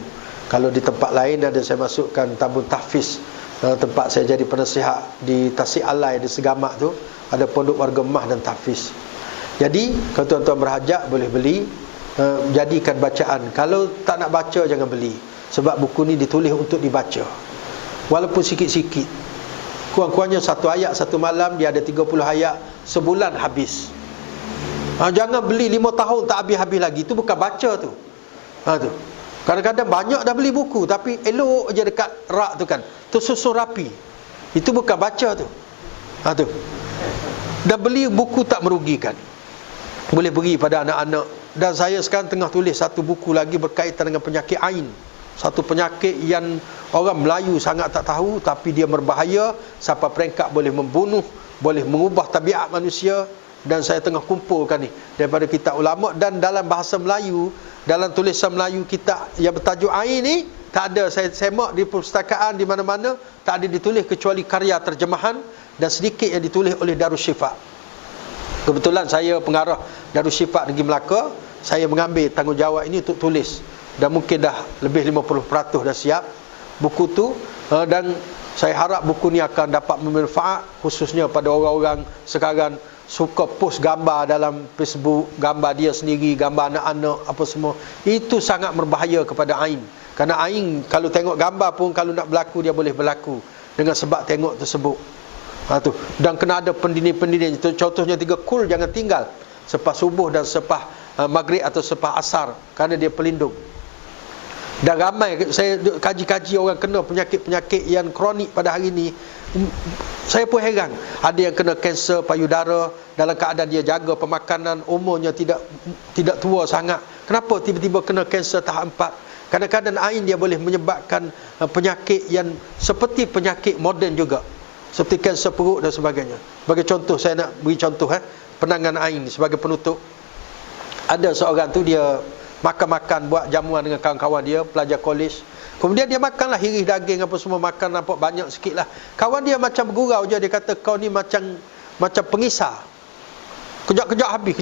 Kalau di tempat lain ada saya masukkan tabung tahfiz. Tempat saya jadi penasihat di Tasik Alai, di Segamak tu, ada pondok warga emah dan tahfiz. Jadi kalau tuan-tuan berhajat boleh beli, jadikan bacaan. Kalau tak nak baca jangan beli, sebab buku ni ditulis untuk dibaca. Walaupun sikit-sikit, kurang-kurangnya 1 ayat 1 malam, dia ada 30 ayat, sebulan habis. Jangan beli 5 tahun tak habis-habis lagi. Itu bukan baca tu. Tu kadang-kadang banyak dah beli buku, tapi elok je dekat rak tu kan, tersusun rapi. Itu bukan baca tu. Tu. Dan beli buku tak merugikan. Boleh beri pada anak-anak. Dan saya sekarang tengah tulis satu buku lagi berkaitan dengan penyakit ain. Satu penyakit yang orang Melayu sangat tak tahu, tapi dia berbahaya sampai peringkat boleh membunuh, boleh mengubah tabiat manusia. Dan saya tengah kumpulkan ni daripada kitab ulama. Dan dalam bahasa Melayu, dalam tulisan Melayu kita yang bertajuk ain ni, tak ada, saya semak di perpustakaan di mana-mana, tak ada ditulis kecuali karya terjemahan dan sedikit yang ditulis oleh Darus Syifa. Kebetulan saya pengarah Darussyifaa Negeri Melaka, saya mengambil tanggungjawab ini untuk tulis, dan mungkin dah lebih 50% dah siap buku tu, dan saya harap buku ni akan dapat bermanfaat khususnya pada orang-orang sekarang suka post gambar dalam Facebook, gambar dia sendiri, gambar anak-anak apa semua. Itu sangat berbahaya kepada ain. Kerana ain kalau tengok gambar pun, kalau nak berlaku dia boleh berlaku dengan sebab tengok tersebut. Tu. Dan kena ada pendinding-pendinding. Contohnya 3 kul jangan tinggal selepas subuh dan selepas maghrib atau selepas asar, kerana dia pelindung. Dan ramai saya kaji-kaji orang kena penyakit-penyakit yang kronik pada hari ini. Saya pun heran. Ada yang kena kanser payudara dalam keadaan dia jaga pemakanan, umurnya tidak tua sangat. Kenapa tiba-tiba kena kanser tahap 4? Kadang-kadang ain dia boleh menyebabkan penyakit yang seperti penyakit moden juga, seperti kanser perut dan sebagainya. Sebagai contoh, saya nak beri contoh penanganan ain sebagai penutup. Ada seorang tu dia makan-makan, buat jamuan dengan kawan-kawan dia, pelajar kolej. Kemudian dia makanlah iris daging apa semua, makan nampak banyak sikit lah. Kawan dia macam bergurau je, dia kata kau ni macam pengisar. Kejap-kejap habis.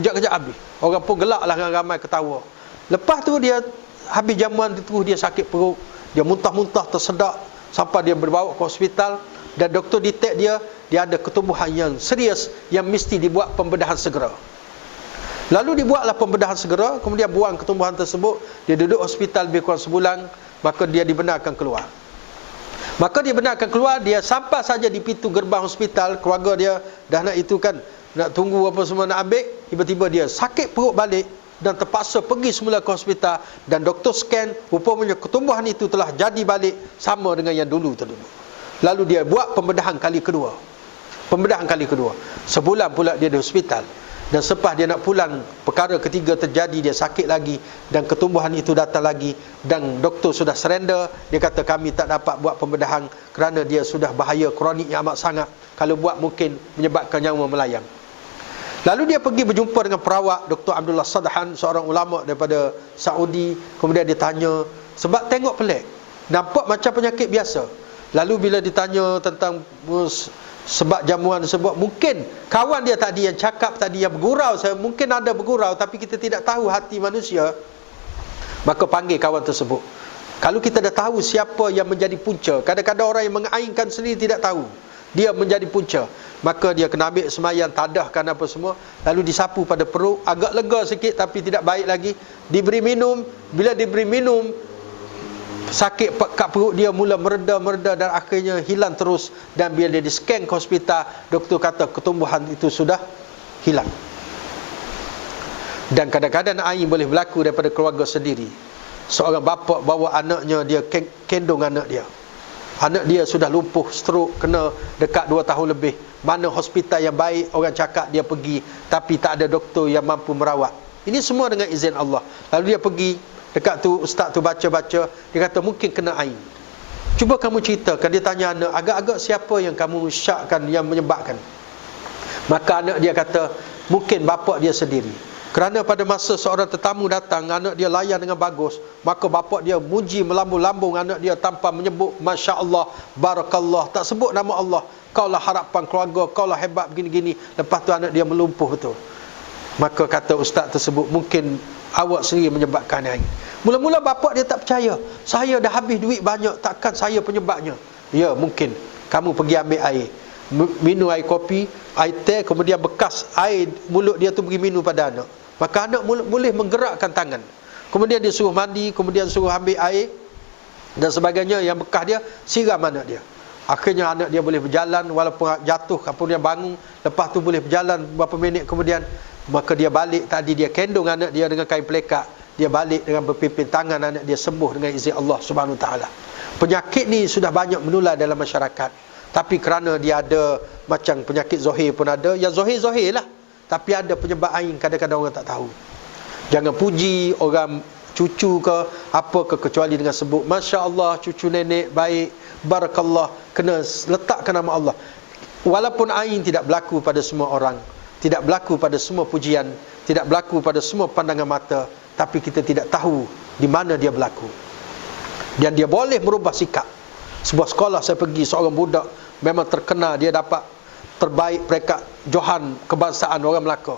Orang pun gelak lah dengan ramai ketawa. Lepas tu dia habis jamuan tu, dia sakit perut, dia muntah-muntah tersedak, sampai dia dibawa ke hospital, dan doktor detect dia ada ketumbuhan yang serius yang mesti dibuat pembedahan segera. Lalu dibuatlah pembedahan segera, kemudian buang ketumbuhan tersebut. Dia duduk hospital lebih kurang sebulan, maka dia dibenarkan keluar. Dia sampai saja di pintu gerbang hospital, keluarga dia dah nak itu kan, nak tunggu apa semua nak ambil, tiba-tiba dia sakit perut balik dan terpaksa pergi semula ke hospital, dan doktor scan, rupanya ketumbuhan itu telah jadi balik sama dengan yang dulu. Lalu dia buat pembedahan kali kedua. Sebulan pula dia di hospital. Dan selepas dia nak pulang, perkara ketiga terjadi, dia sakit lagi dan ketumbuhan itu datang lagi, dan doktor sudah surrender. Dia kata kami tak dapat buat pembedahan kerana dia sudah bahaya kronik yang amat sangat, kalau buat mungkin menyebabkan nyawa melayang. Lalu dia pergi berjumpa dengan perawat Dr. Abdullah Sadhan, seorang ulama daripada Saudi. Kemudian dia tanya, sebab tengok pelik, nampak macam penyakit biasa. Lalu bila ditanya tentang sebab jamuan tersebut, mungkin kawan dia tadi yang cakap tadi, yang bergurau, saya mungkin ada bergurau, tapi kita tidak tahu hati manusia. Maka panggil kawan tersebut. Kalau kita dah tahu siapa yang menjadi punca, kadang-kadang orang yang mengainkan sendiri tidak tahu dia menjadi punca, maka dia kena ambil semayang, tadahkan apa semua, lalu disapu pada perut, agak lega sikit tapi tidak baik lagi, diberi minum. Bila diberi minum, sakit kat perut dia mula mereda dan akhirnya hilang terus. Dan bila dia di-scan ke hospital, doktor kata ketumbuhan itu sudah hilang. Dan kadang-kadang ain boleh berlaku daripada keluarga sendiri. Seorang bapa bawa anaknya, dia kendung anak dia. Anak dia sudah lumpuh, stroke, kena dekat 2 tahun lebih. Mana hospital yang baik, orang cakap dia pergi, tapi tak ada doktor yang mampu merawat. Ini semua dengan izin Allah. Lalu dia pergi, dekat tu ustaz tu baca-baca, dia kata mungkin kena ain. Cuba kamu ceritakan. Dia tanya anak, agak-agak siapa yang kamu syakkan yang menyebabkan? Maka anak dia kata, mungkin bapa dia sendiri. Kerana pada masa seorang tetamu datang, anak dia layan dengan bagus, maka bapa dia muji melambung-lambung anak dia tanpa menyebut Masya Allah, Barakallah, tak sebut nama Allah. Kaulah harapan keluarga, kaulah hebat begini-gini. Lepas tu anak dia melumpuh betul. Maka kata ustaz tersebut, mungkin awak sendiri menyebabkan air. Mula-mula bapa dia tak percaya. Saya dah habis duit banyak, takkan saya penyebabnya? Ya, mungkin. Kamu pergi ambil air, minum air kopi, air teh, kemudian bekas air mulut dia tu pergi minum pada anak. Maka anak boleh menggerakkan tangan. Kemudian dia suruh mandi, kemudian suruh ambil air dan sebagainya, yang bekas dia siram anak dia. Akhirnya anak dia boleh berjalan, walaupun jatuh, kemudian bangun. Lepas tu boleh berjalan beberapa minit kemudian. Maka dia balik, tadi dia kendung anak dia dengan kain pelekat, dia balik dengan berpimpin tangan, anak dia sembuh dengan izin Allah Subhanahu Taala. Penyakit ni sudah banyak menular dalam masyarakat, tapi kerana dia ada macam penyakit zohir pun ada, yang zohir-zohir lah, tapi ada penyebab ain, kadang-kadang orang tak tahu. Jangan puji orang cucu ke apa ke kecuali dengan sebut Masya Allah, cucu nenek baik, Barakallah. Kena letakkan nama Allah. Walaupun ain tidak berlaku pada semua orang, tidak berlaku pada semua pujian, tidak berlaku pada semua pandangan mata, tapi kita tidak tahu di mana dia berlaku. Dan dia boleh merubah sikap. Sebuah sekolah saya pergi, seorang budak memang terkena, dia dapat terbaik peringkat Johan kebangsaan orang Melaka.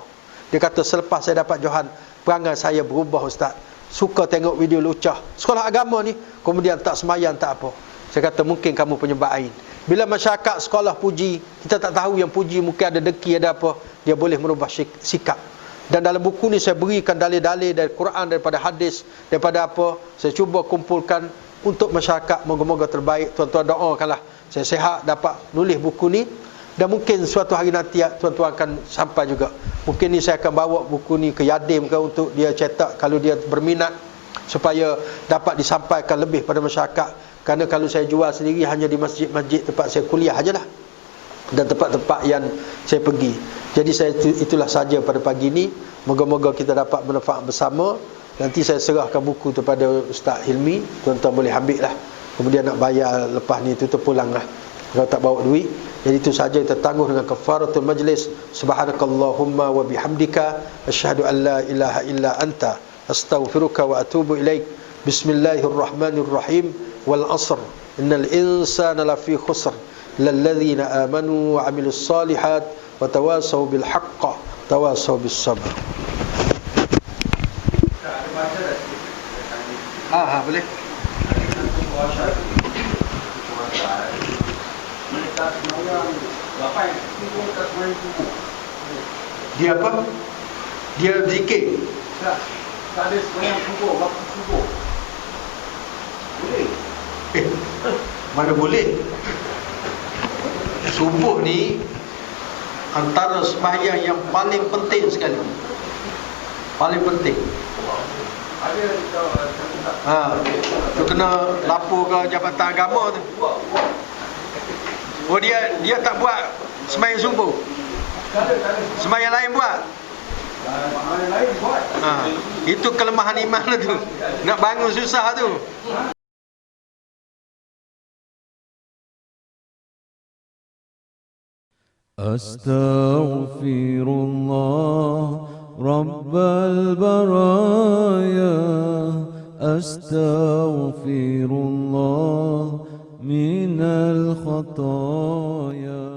Dia kata selepas saya dapat Johan, perangai saya berubah Ustaz. Suka tengok video lucah. Sekolah agama ni, kemudian tak semayang tak apa. Saya kata mungkin kamu penyebab ain. Bila masyarakat sekolah puji, kita tak tahu yang puji mungkin ada deki ada apa, dia boleh merubah sikap. Dan dalam buku ni saya berikan dalil-dalil dari Quran, daripada hadis, daripada apa. Saya cuba kumpulkan untuk masyarakat, moga-moga terbaik. Tuan-tuan doakanlah saya sihat dapat nulis buku ni. Dan mungkin suatu hari nanti tuan-tuan akan sampai juga. Mungkin ni saya akan bawa buku ni ke Yadim ke untuk dia cetak kalau dia berminat, supaya dapat disampaikan lebih pada masyarakat. Kerana kalau saya jual sendiri hanya di masjid-masjid tempat saya kuliah ajalah, dan tempat-tempat yang saya pergi. Jadi itulah saja pada pagi ni. Moga-moga kita dapat manfaat bersama. Nanti saya serahkan buku kepada Ustaz Hilmi. Tuan-tuan boleh ambil lah. Kemudian nak bayar lepas ni tutup pulang lah, kalau tak bawa duit. Jadi itu saja kita tangguh dengan kafaratul majlis. Subhanakallahumma wa bihamdika asyhadu an la ilaha illa anta astaghfiruka wa atubu ilaik. Bismillahirrahmanirrahim. Wal asr innal insana lafi khusr lalladzina amanu wa amilus salihat wa tawasaw bil haqq tawasaw bis sabr. Boleh. Dia apa? Dia zikir. Tak ada semayang subuh, waktu subuh. Boleh. Mana boleh? Subuh ni antara sembahyang yang paling penting sekali. Paling penting. Tu kena lapor ke Jabatan Agama tu. Oh dia tak buat sembahyang subuh. Sembahyang lain buat. Sembahyang lain buat. Itu kelemahan iman tu. Nak bangun susah tu. Astaghfirullah Rabbal baraya, astaghfirullah minal khataya.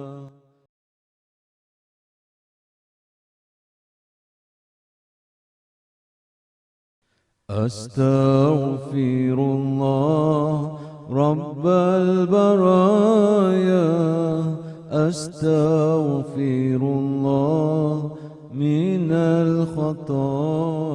Astaghfirullah Rabbal baraya, astaghfirullah minal khataya.